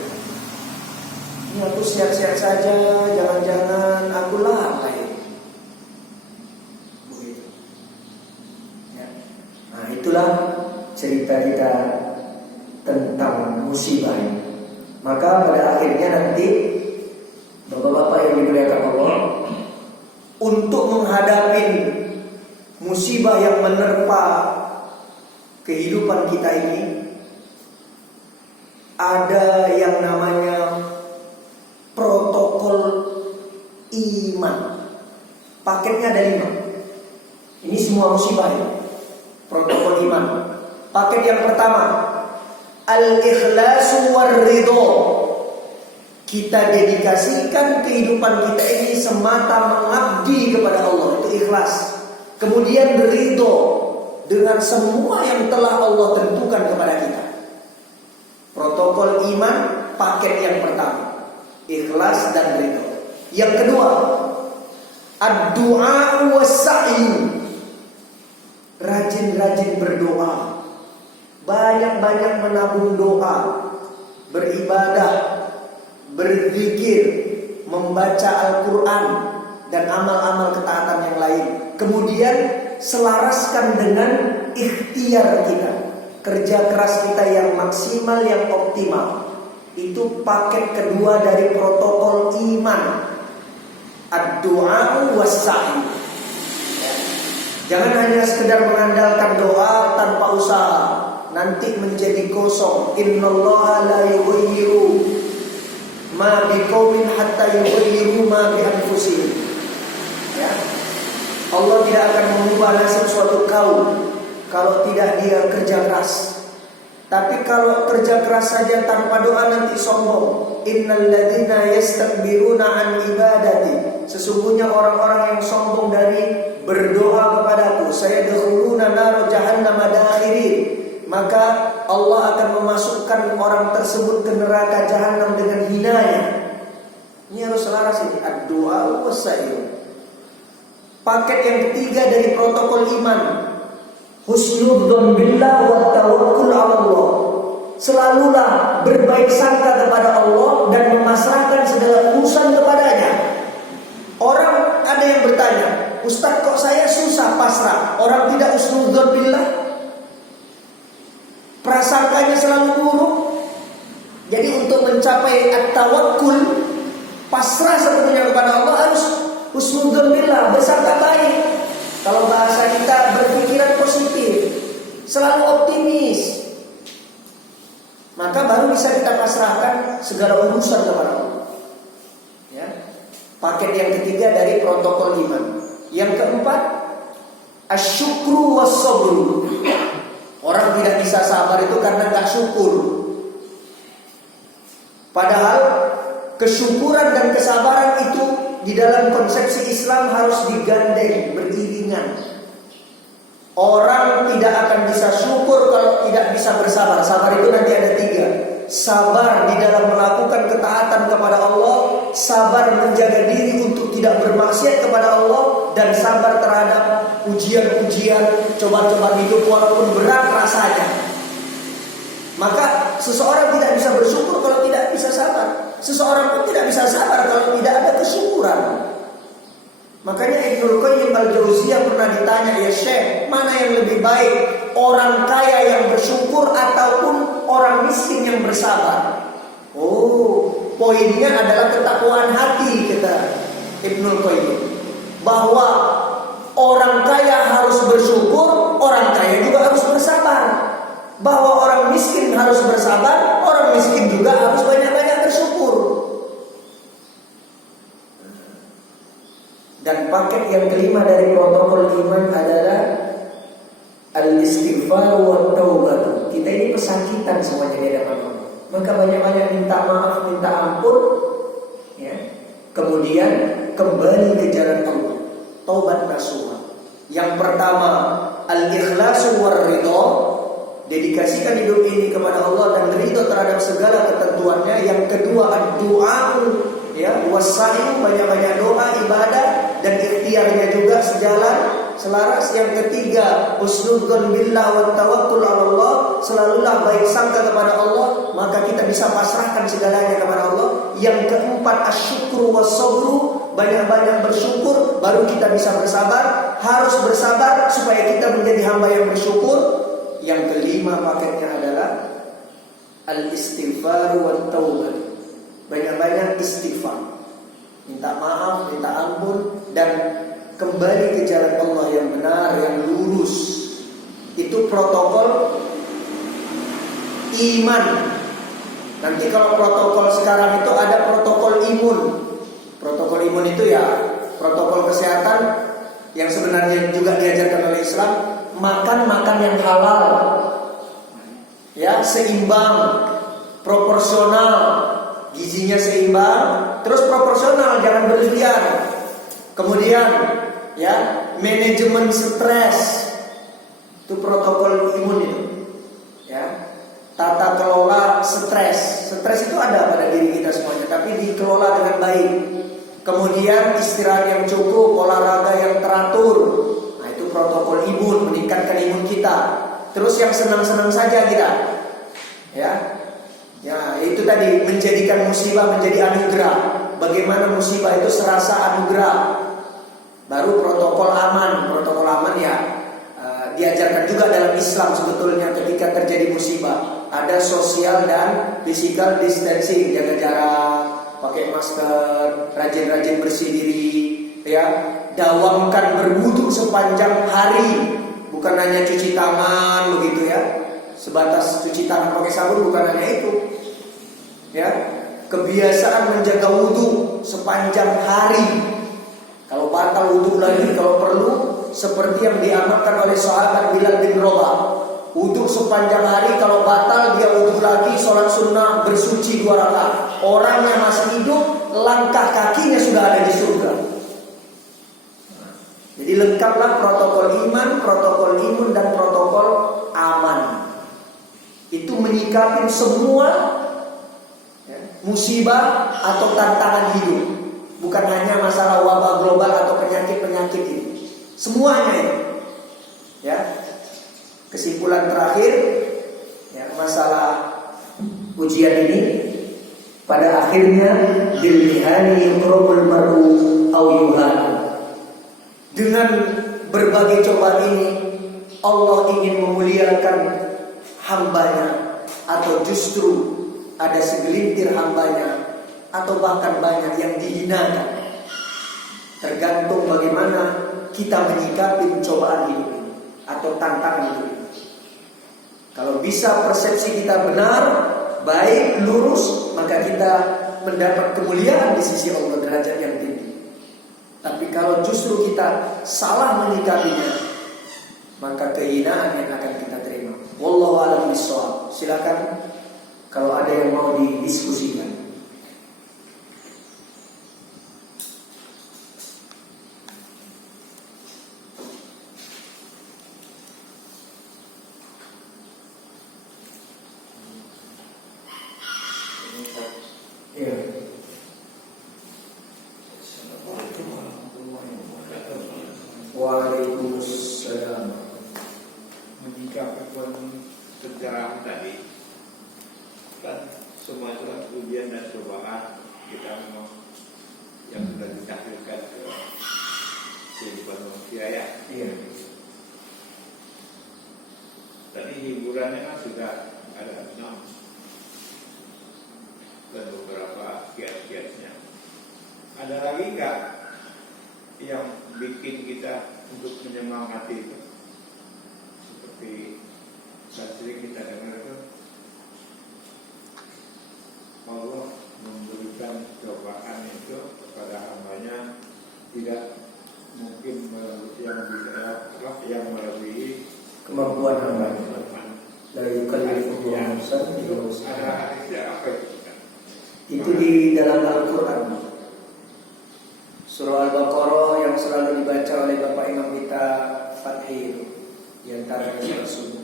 Ini aku sehat-sehat saja, jangan-jangan aku lalai. Begitu. Ya. Nah itulah cerita kita tentang musibah ini. Maka pada akhirnya nanti Bapak-bapak yang dimuliakan Allah, untuk menghadapi musibah yang menerpa kehidupan kita ini, ada yang namanya protokol iman. Paketnya ada 5. Ini semua musibah ya. Protokol iman. Paket yang pertama, al-ikhlasu war-ridho. Kita dedikasikan kehidupan kita ini semata mengabdi kepada Allah, itu ikhlas. Kemudian ridho dengan semua yang telah Allah tentukan kepada kita. Protokol iman, paket yang pertama, ikhlas dan ridho. Yang kedua, ad-du'a was-sa'yu. Rajin-rajin berdoa, banyak-banyak menabung doa, beribadah, berzikir, membaca Al-Quran, dan amal-amal ketaatan yang lain. Kemudian selaraskan dengan ikhtiar kita, kerja keras kita yang maksimal, yang optimal. Itu paket kedua dari protokol iman, ad-du'a was-sa'i. Jangan hanya sekedar mengandalkan doa tanpa usaha, nanti menjadi kosong. Innallaha la yughayyiru ma biqaumin hatta yughayyiru ma bi anfusihim. Ya. Allah tidak akan mengubah nasib suatu kaum kalau tidak dia kerja keras. Tapi kalau kerja keras saja tanpa doa nanti sombong. Innal ladzina yastakbiruna an ibadati. Sesungguhnya orang-orang yang sombong dari berdoa kepadaku, sayadkhuluna nar jahannam dakhirin. Maka Allah akan memasukkan orang tersebut ke neraka jahanam dengan hinanya. Ini harus selaras ini, ad-du'a was-sa'yu. Paket yang ketiga dari protokol iman, husnudzon billah wa tawakkul 'ala Allah. Selalulah berbaik sangka kepada Allah dan memasrahkan segala urusan kepadanya. Orang ada yang bertanya, Ustaz kok saya susah pasrah? Orang tidak husnudzon billah, prasangkanya selalu buruk. Jadi untuk mencapai at-tawakkul, pasrah sepenuhnya kepada Allah, harus husnudzon billah, bersangka baik. Kalau bahasa kita, berpikiran positif, selalu optimis. Maka baru bisa kita pasrahkan segala urusan kepada Allah. Ya. Paket yang ketiga dari protokol iman. Yang keempat, asyukru was-sabru. Orang tidak bisa sabar itu karena gak syukur. Padahal kesyukuran dan kesabaran itu di dalam konsepsi Islam harus digandeng, beriringan. Orang tidak akan bisa syukur kalau tidak bisa bersabar. Sabar itu nanti ada 3. Sabar di dalam melakukan ketaatan kepada Allah, sabar menjaga diri untuk tidak bermaksiat kepada Allah, dan sabar terhadap ujian-ujian, cobaan-cobaan hidup walaupun berat rasanya. Maka seseorang tidak bisa bersyukur kalau tidak bisa sabar. Seseorang pun tidak bisa sabar kalau tidak ada kesyukuran. Makanya Ibnul Qayyim al-Jauziyah pernah ditanya, ya Syekh, mana yang lebih baik, orang kaya yang bersyukur ataupun orang miskin yang bersabar? Oh, poinnya adalah ketakwaan hati, kata Ibnul Qayyim, bahwa orang kaya harus bersyukur, orang kaya juga harus bersabar. Bahwa orang miskin harus bersabar, orang miskin juga harus banyak-banyak bersyukur. Dan paket yang kelima dari protokol iman adalah al-istighfar wa taubah. Kita ini pesakitan semuanya di hadapan Allah. Maka banyak-banyak minta maaf, minta ampun, ya. Kemudian kembali ke jalan Allah, taubat nasuha. Yang pertama, al-ikhlasu war ridho. Dedikasikan hidup ini kepada Allah dan ridho terhadap segala ketentuannya. Yang kedua, ad-du'a, ya, was-sa'i, banyak-banyak doa, ibadah, dan ikhtiarnya juga sejalan, selaras. Yang ketiga, husnudzon billah wa tawakkul 'ala Allah. Selalulah baik sangka kepada Allah, maka kita bisa pasrahkan segalanya kepada Allah. Yang keempat, asyukru was-sabru, banyak-banyak bersyukur, baru kita bisa bersabar. Harus bersabar supaya kita menjadi hamba yang bersyukur. Yang kelima paketnya adalah al-istighfar wa taubah. Banyak-banyak istighfar. minta maaf, minta ampun, dan kembali ke jalan Allah yang benar, yang lurus. Itu protokol iman. Nanti kalau protokol sekarang itu ada protokol imun. Protokol imun itu ya protokol kesehatan yang sebenarnya juga diajarkan oleh Islam. Makan yang halal, ya, seimbang, proporsional, gizinya seimbang, terus proporsional, jangan berlebihan. Kemudian ya, manajemen stres, itu protokol imun itu, ya. Tata kelola stres. Stres itu ada pada diri kita semuanya, tapi dikelola dengan baik. Kemudian istirahat yang cukup, olahraga yang teratur. Nah, itu protokol imun, meningkatkan imun kita. Terus yang senang-senang saja kita, ya. Ya, itu tadi menjadikan musibah menjadi anugerah. Bagaimana musibah itu serasa anugerah. Baru protokol aman. Protokol aman ya diajarkan juga dalam Islam sebetulnya ketika terjadi musibah. Ada social dan physical distancing, jaga jarak, pakai masker, rajin-rajin bersih diri, ya. Dawamkan berwudu sepanjang hari, bukan hanya cuci tangan begitu ya. Sebatas cuci tangan pakai sabun, bukan hanya itu. Ya. Kebiasaan menjaga wudu sepanjang hari. Kalau batal wudu lagi kalau perlu, seperti yang diamalkan oleh sahabat Bilal bin Rabah. Wudu sepanjang hari, kalau batal dia wudu lagi, sholat sunnah, bersuci 2 rakaat. Orang yang masih hidup, langkah kakinya sudah ada di surga. Jadi lengkaplah protokol iman, protokol imun, dan protokol aman. Itu menyikapi semua ya, musibah atau tantangan hidup. Bukan hanya masalah wabah global atau penyakit-penyakit ini. Semuanya itu. Ya. Kesimpulan terakhir ya, masalah ujian ini, pada akhirnya bilmihani yukrabul mar'u aw yuhana. Dengan berbagai cobaan ini Allah ingin memuliakan hambanya, atau justru ada segelintir hambanya, atau bahkan banyak yang dihinakan. Tergantung bagaimana kita menyikapi cobaan hidup ini atau tantangan hidup ini. Kalau bisa persepsi kita benar, baik, lurus, maka kita mendapat kemuliaan di sisi Allah, derajat yang tinggi. Tapi kalau justru kita salah menyikapinya, maka kehinaan yang akan kita terima. Wallahu a'lam bishawab. Silakan kalau ada yang mau didiskusikan. Waalaikumsalam. Menyikapi sejarah tadi kan semua itu kan ujian dan cobaan kita memang yang sudah ditakdirkan ke kehidupan manusia ya. Iya. Tadi hiburannya kan sudah ada 6 dan beberapa kiat-kiatnya. Ada lagi nggak yang bikin kita untuk menyemangati itu? Seperti sering kita dengar itu, Allah memberikan cobaan itu kepada hambanya tidak mungkin yang melebihi Kemampuan hamba. Dari kalimat ada hadisnya apa itu? itu di dalam Al-Quran. Surah Al-Baqarah yang selalu dibaca oleh Bapak Imam kita Fathir, di antaranya surah Subuh.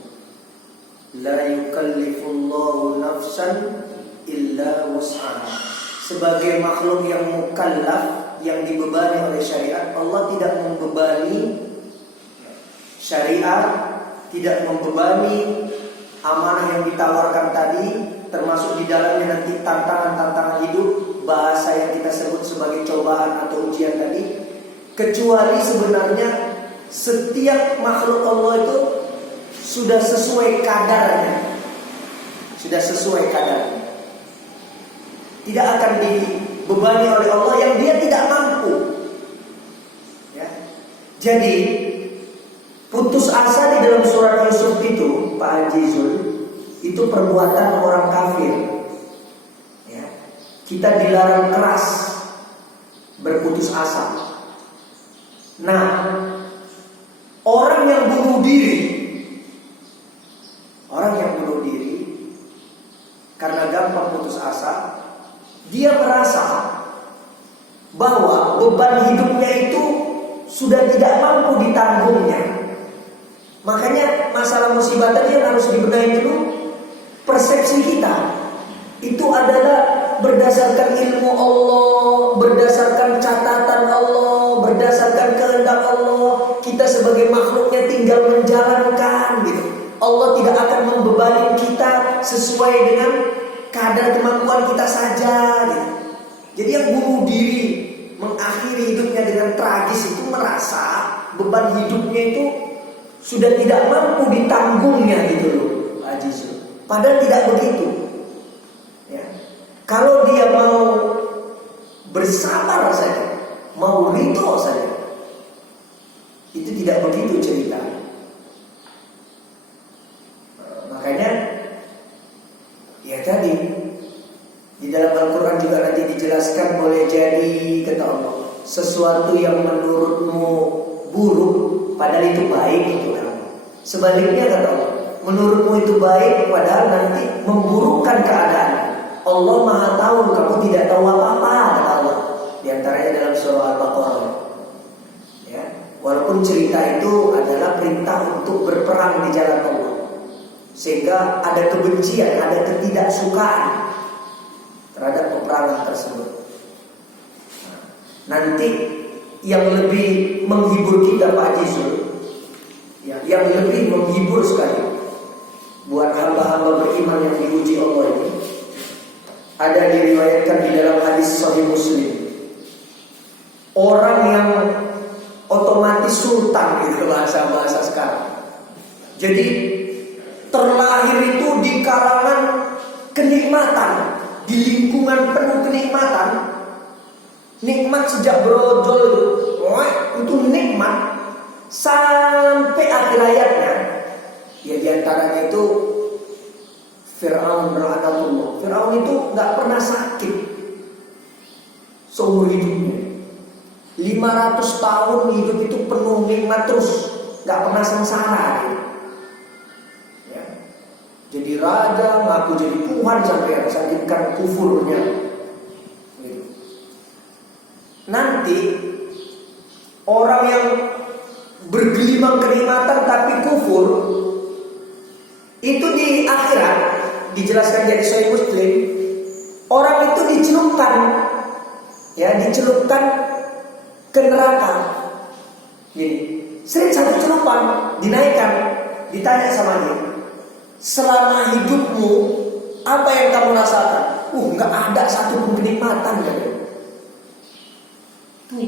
La yukallifullahu nafsan illa wus'aha. Sebagai makhluk yang mukallaf, yang dibebani oleh syariat, Allah tidak membebani syariat, tidak membebani amanah yang ditawarkan tadi, termasuk di dalamnya nanti tantangan-tantangan hidup, bahasa yang kita sebut sebagai cobaan atau ujian tadi, kecuali sebenarnya setiap makhluk Allah itu sudah sesuai kadarnya. Sudah sesuai kadarnya. Tidak akan dibebani oleh Allah yang dia tidak mampu. Ya. Jadi putus asa di dalam surat Yusuf itu, Pak Haji Zul, itu perbuatan orang kafir. Ya. Kita dilarang keras berputus asa. Nah, orang yang bunuh diri karena gampang putus asa, dia merasa bahwa beban hidupnya itu sudah tidak mampu ditanggungnya. Makanya masalah musibah tadi yang harus dibenahi dulu. Persepsi kita itu adalah berdasarkan ilmu Allah, berdasarkan catatan Allah, berdasarkan kehendak Allah. Kita sebagai makhluknya tinggal menjalankan gitu. Allah tidak akan membebani kita sesuai dengan kadar kemampuan kita saja gitu. Jadi yang bunuh diri, mengakhiri hidupnya dengan tragis itu merasa beban hidupnya itu sudah tidak mampu ditanggungnya gitu loh, Aziz. Padahal tidak begitu. Ya. Kalau dia mau bersabar saja, mau ridho saja, itu tidak begitu cerita. Makanya ya tadi di dalam Al-Quran juga nanti dijelaskan, boleh jadi kata Allah sesuatu yang menurutmu buruk padahal itu baik untuk kamu. Sebaliknya kata Allah, menurutmu itu baik padahal nanti memburukkan keadaan. Allah Maha tahu, kamu tidak tahu apa-apa kata Allah. Di antaranya dalam surah Al-Baqarah. Ya, walaupun cerita itu adalah perintah untuk berperang di jalan Allah, sehingga ada kebencian, ada ketidaksukaan terhadap peperangan tersebut. Nanti yang lebih menghibur kita Pak Jizul, ya, yang lebih menghibur sekali buat hamba-hamba beriman yang diuji Allah ini, ada diriwayatkan di dalam hadis Sahih Muslim. Orang yang otomatis sultan gitu bahasa sekarang. Jadi terlahir itu di kalangan kenikmatan, di lingkungan penuh kenikmatan. Nikmat sejak brojol itu nikmat sampai akhir hayatnya. Ya diantaranya itu Fir'aun berlaknatullah. Fir'aun itu gak pernah sakit seumur hidupnya. 500 tahun hidup itu penuh nikmat terus, gak pernah sengsara gitu. Ya. Jadi raja, ngaku jadi Tuhan sampai sajikan kufurnya gitu. Nanti orang yang bergelimang kenikmatan tapi kufur, itu di akhirat dijelaskan jadi Sahih Muslim, orang itu dicelupkan, ya dicelupkan ke neraka. Gini, sering satu celupan dinaikkan, ditanya sama dia, selama hidupmu apa yang kamu rasakan? Nggak ada satu pun kenikmatan kan? Tuh,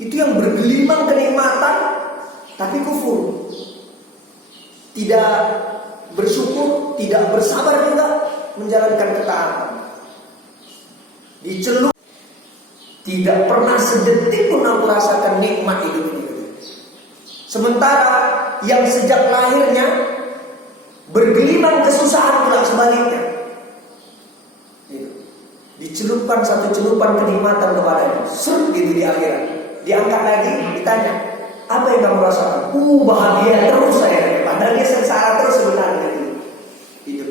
itu yang bergelimang kenikmatan tapi kufur, tidak bersyukur, tidak bersabar juga menjalankan ketaatan. Dicelup, tidak pernah sedetik pun aku rasakan nikmat hidup ini. Sementara yang sejak lahirnya bergelimang kesusahan pula sebaliknya. Dicelupkan satu celupan kenikmatan kepadanya, seret gitu di akhirat. Diangkat lagi, ditanya, apa yang kamu rasakan? Bahagia terus saya. Padahal dia sengsara terus sebenarnya hidup.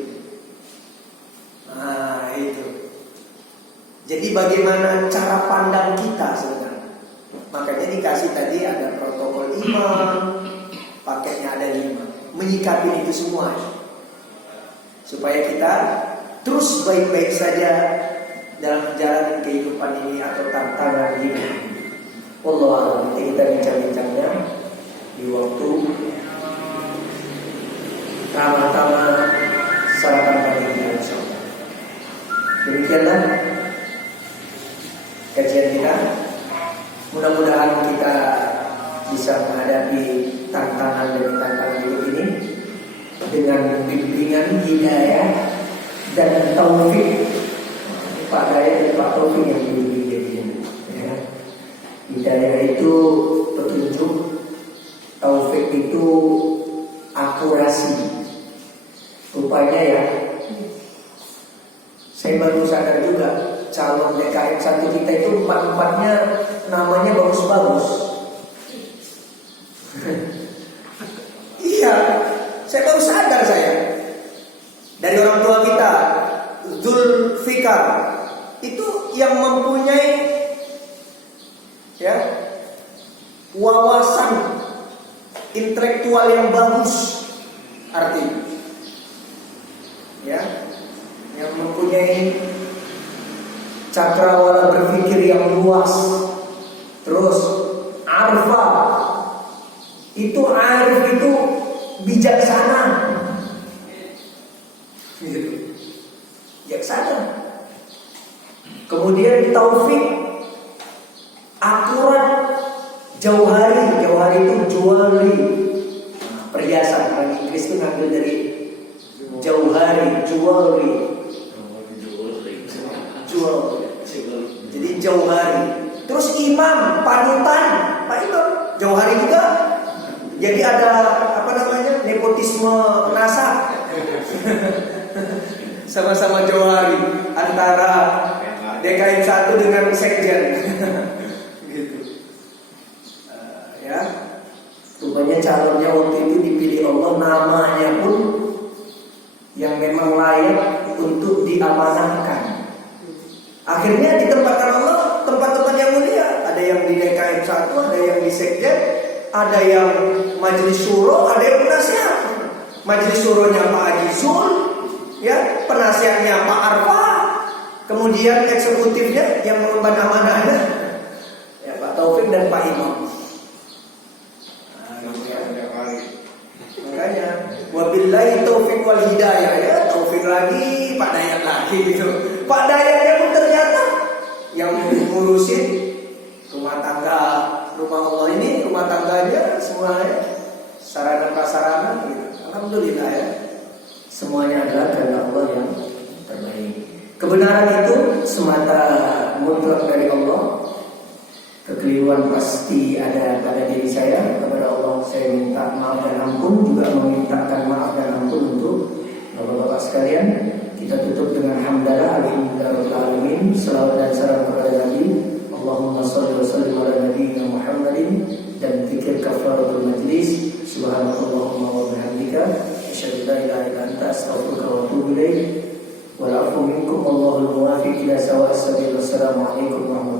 Nah itu. Jadi bagaimana cara pandang kita sebenarnya? Makanya dikasih tadi ada protokol iman, paketnya ada 5. Menyikapi itu semua supaya kita terus baik-baik saja dalam menjalani kehidupan ini atau tantangan ini. Allah, nanti kita bincang-bincangnya di waktu tama-tama sarapan pagi ini, insyaallah. Demikianlah kajian kita. Mudah-mudahan kita bisa menghadapi tantangan demi tantangan hidup ini dengan bimbingan hidayah dan taufik Pak Daya dan Pak Taufik yang dibimbing. Hidayah itu petunjuk, taufik itu akurasi. Rupanya ya, saya baru sadar juga calon DKM 1 kita itu empat-empatnya namanya bagus-bagus. Iya, saya baru sadar saya. Dari orang tua kita, Zulfikar, itu yang mempunyai ya wawasan intelektual yang bagus, artinya ya, yang mempunyai cakrawala berpikir yang luas. Terus arfa, itu arif itu bijaksana, gitu. Bijaksana. Kemudian taufik, akurat. Jauhari, jauhari itu jewelry, perhiasan. Orang Inggris itu ngambil dari jauhari, jewelry. Jadi jauhari. Terus imam, panutan, Pak Imam, jauhari juga. Jadi ada apa namanya, nepotisme nasab. Sama-sama jauhari antara DKM 1 dengan sekjen. Gitu. Ya. Rupanya calonnya waktu itu dipilih Allah, namanya pun yang memang layak untuk diamanahkan. Akhirnya ditempatkan Allah tempat-tempat yang mulia. Ada yang di DKM 1, ada yang di sekjen, ada yang majelis syuro, ada yang penasihat. Majelis syuronya Pak Haji Zul, ya, penasihatnya Pak Arfa, kemudian eksekutifnya yang mengemban amanahnya ya Pak Taufik dan Pak Imam. Makanya wabillahi taufik wal hidayah, ya, taufik lagi, Pak Dayat lagi gitu. Pak Dayatnya pun ternyata yang ngurusin rumah tangga, rumah Allah ini, rumah tangganya semuanya sarana prasarana gitu. Alhamdulillah ya. Semuanya adalah karena Allah yang terbaik. Kebenaran itu semata mutlak dari Allah. Kekeliruan pasti ada pada diri saya. Kepada Allah saya minta maaf dan ampun, juga memintakan maaf dan ampun untuk bapak-bapak sekalian. Kita tutup dengan hamdalah, alhamdulillahirabbil alamin. Selawat dan salam kepada Nabi. Allahumma shalli wa sallim ala nabiyyina Muhammadin. Dan zikir kafaratul majlis. Subhanallahumma wa bihamdika, asyhadu an la ilaha illa anta, astaghfiruka wa atubu ilaik. Wal 'afwu minkum, wallahul muwaffiq ila sawa'is sabil. Wassalamu alaikum warahmatullahi wabarakatuh.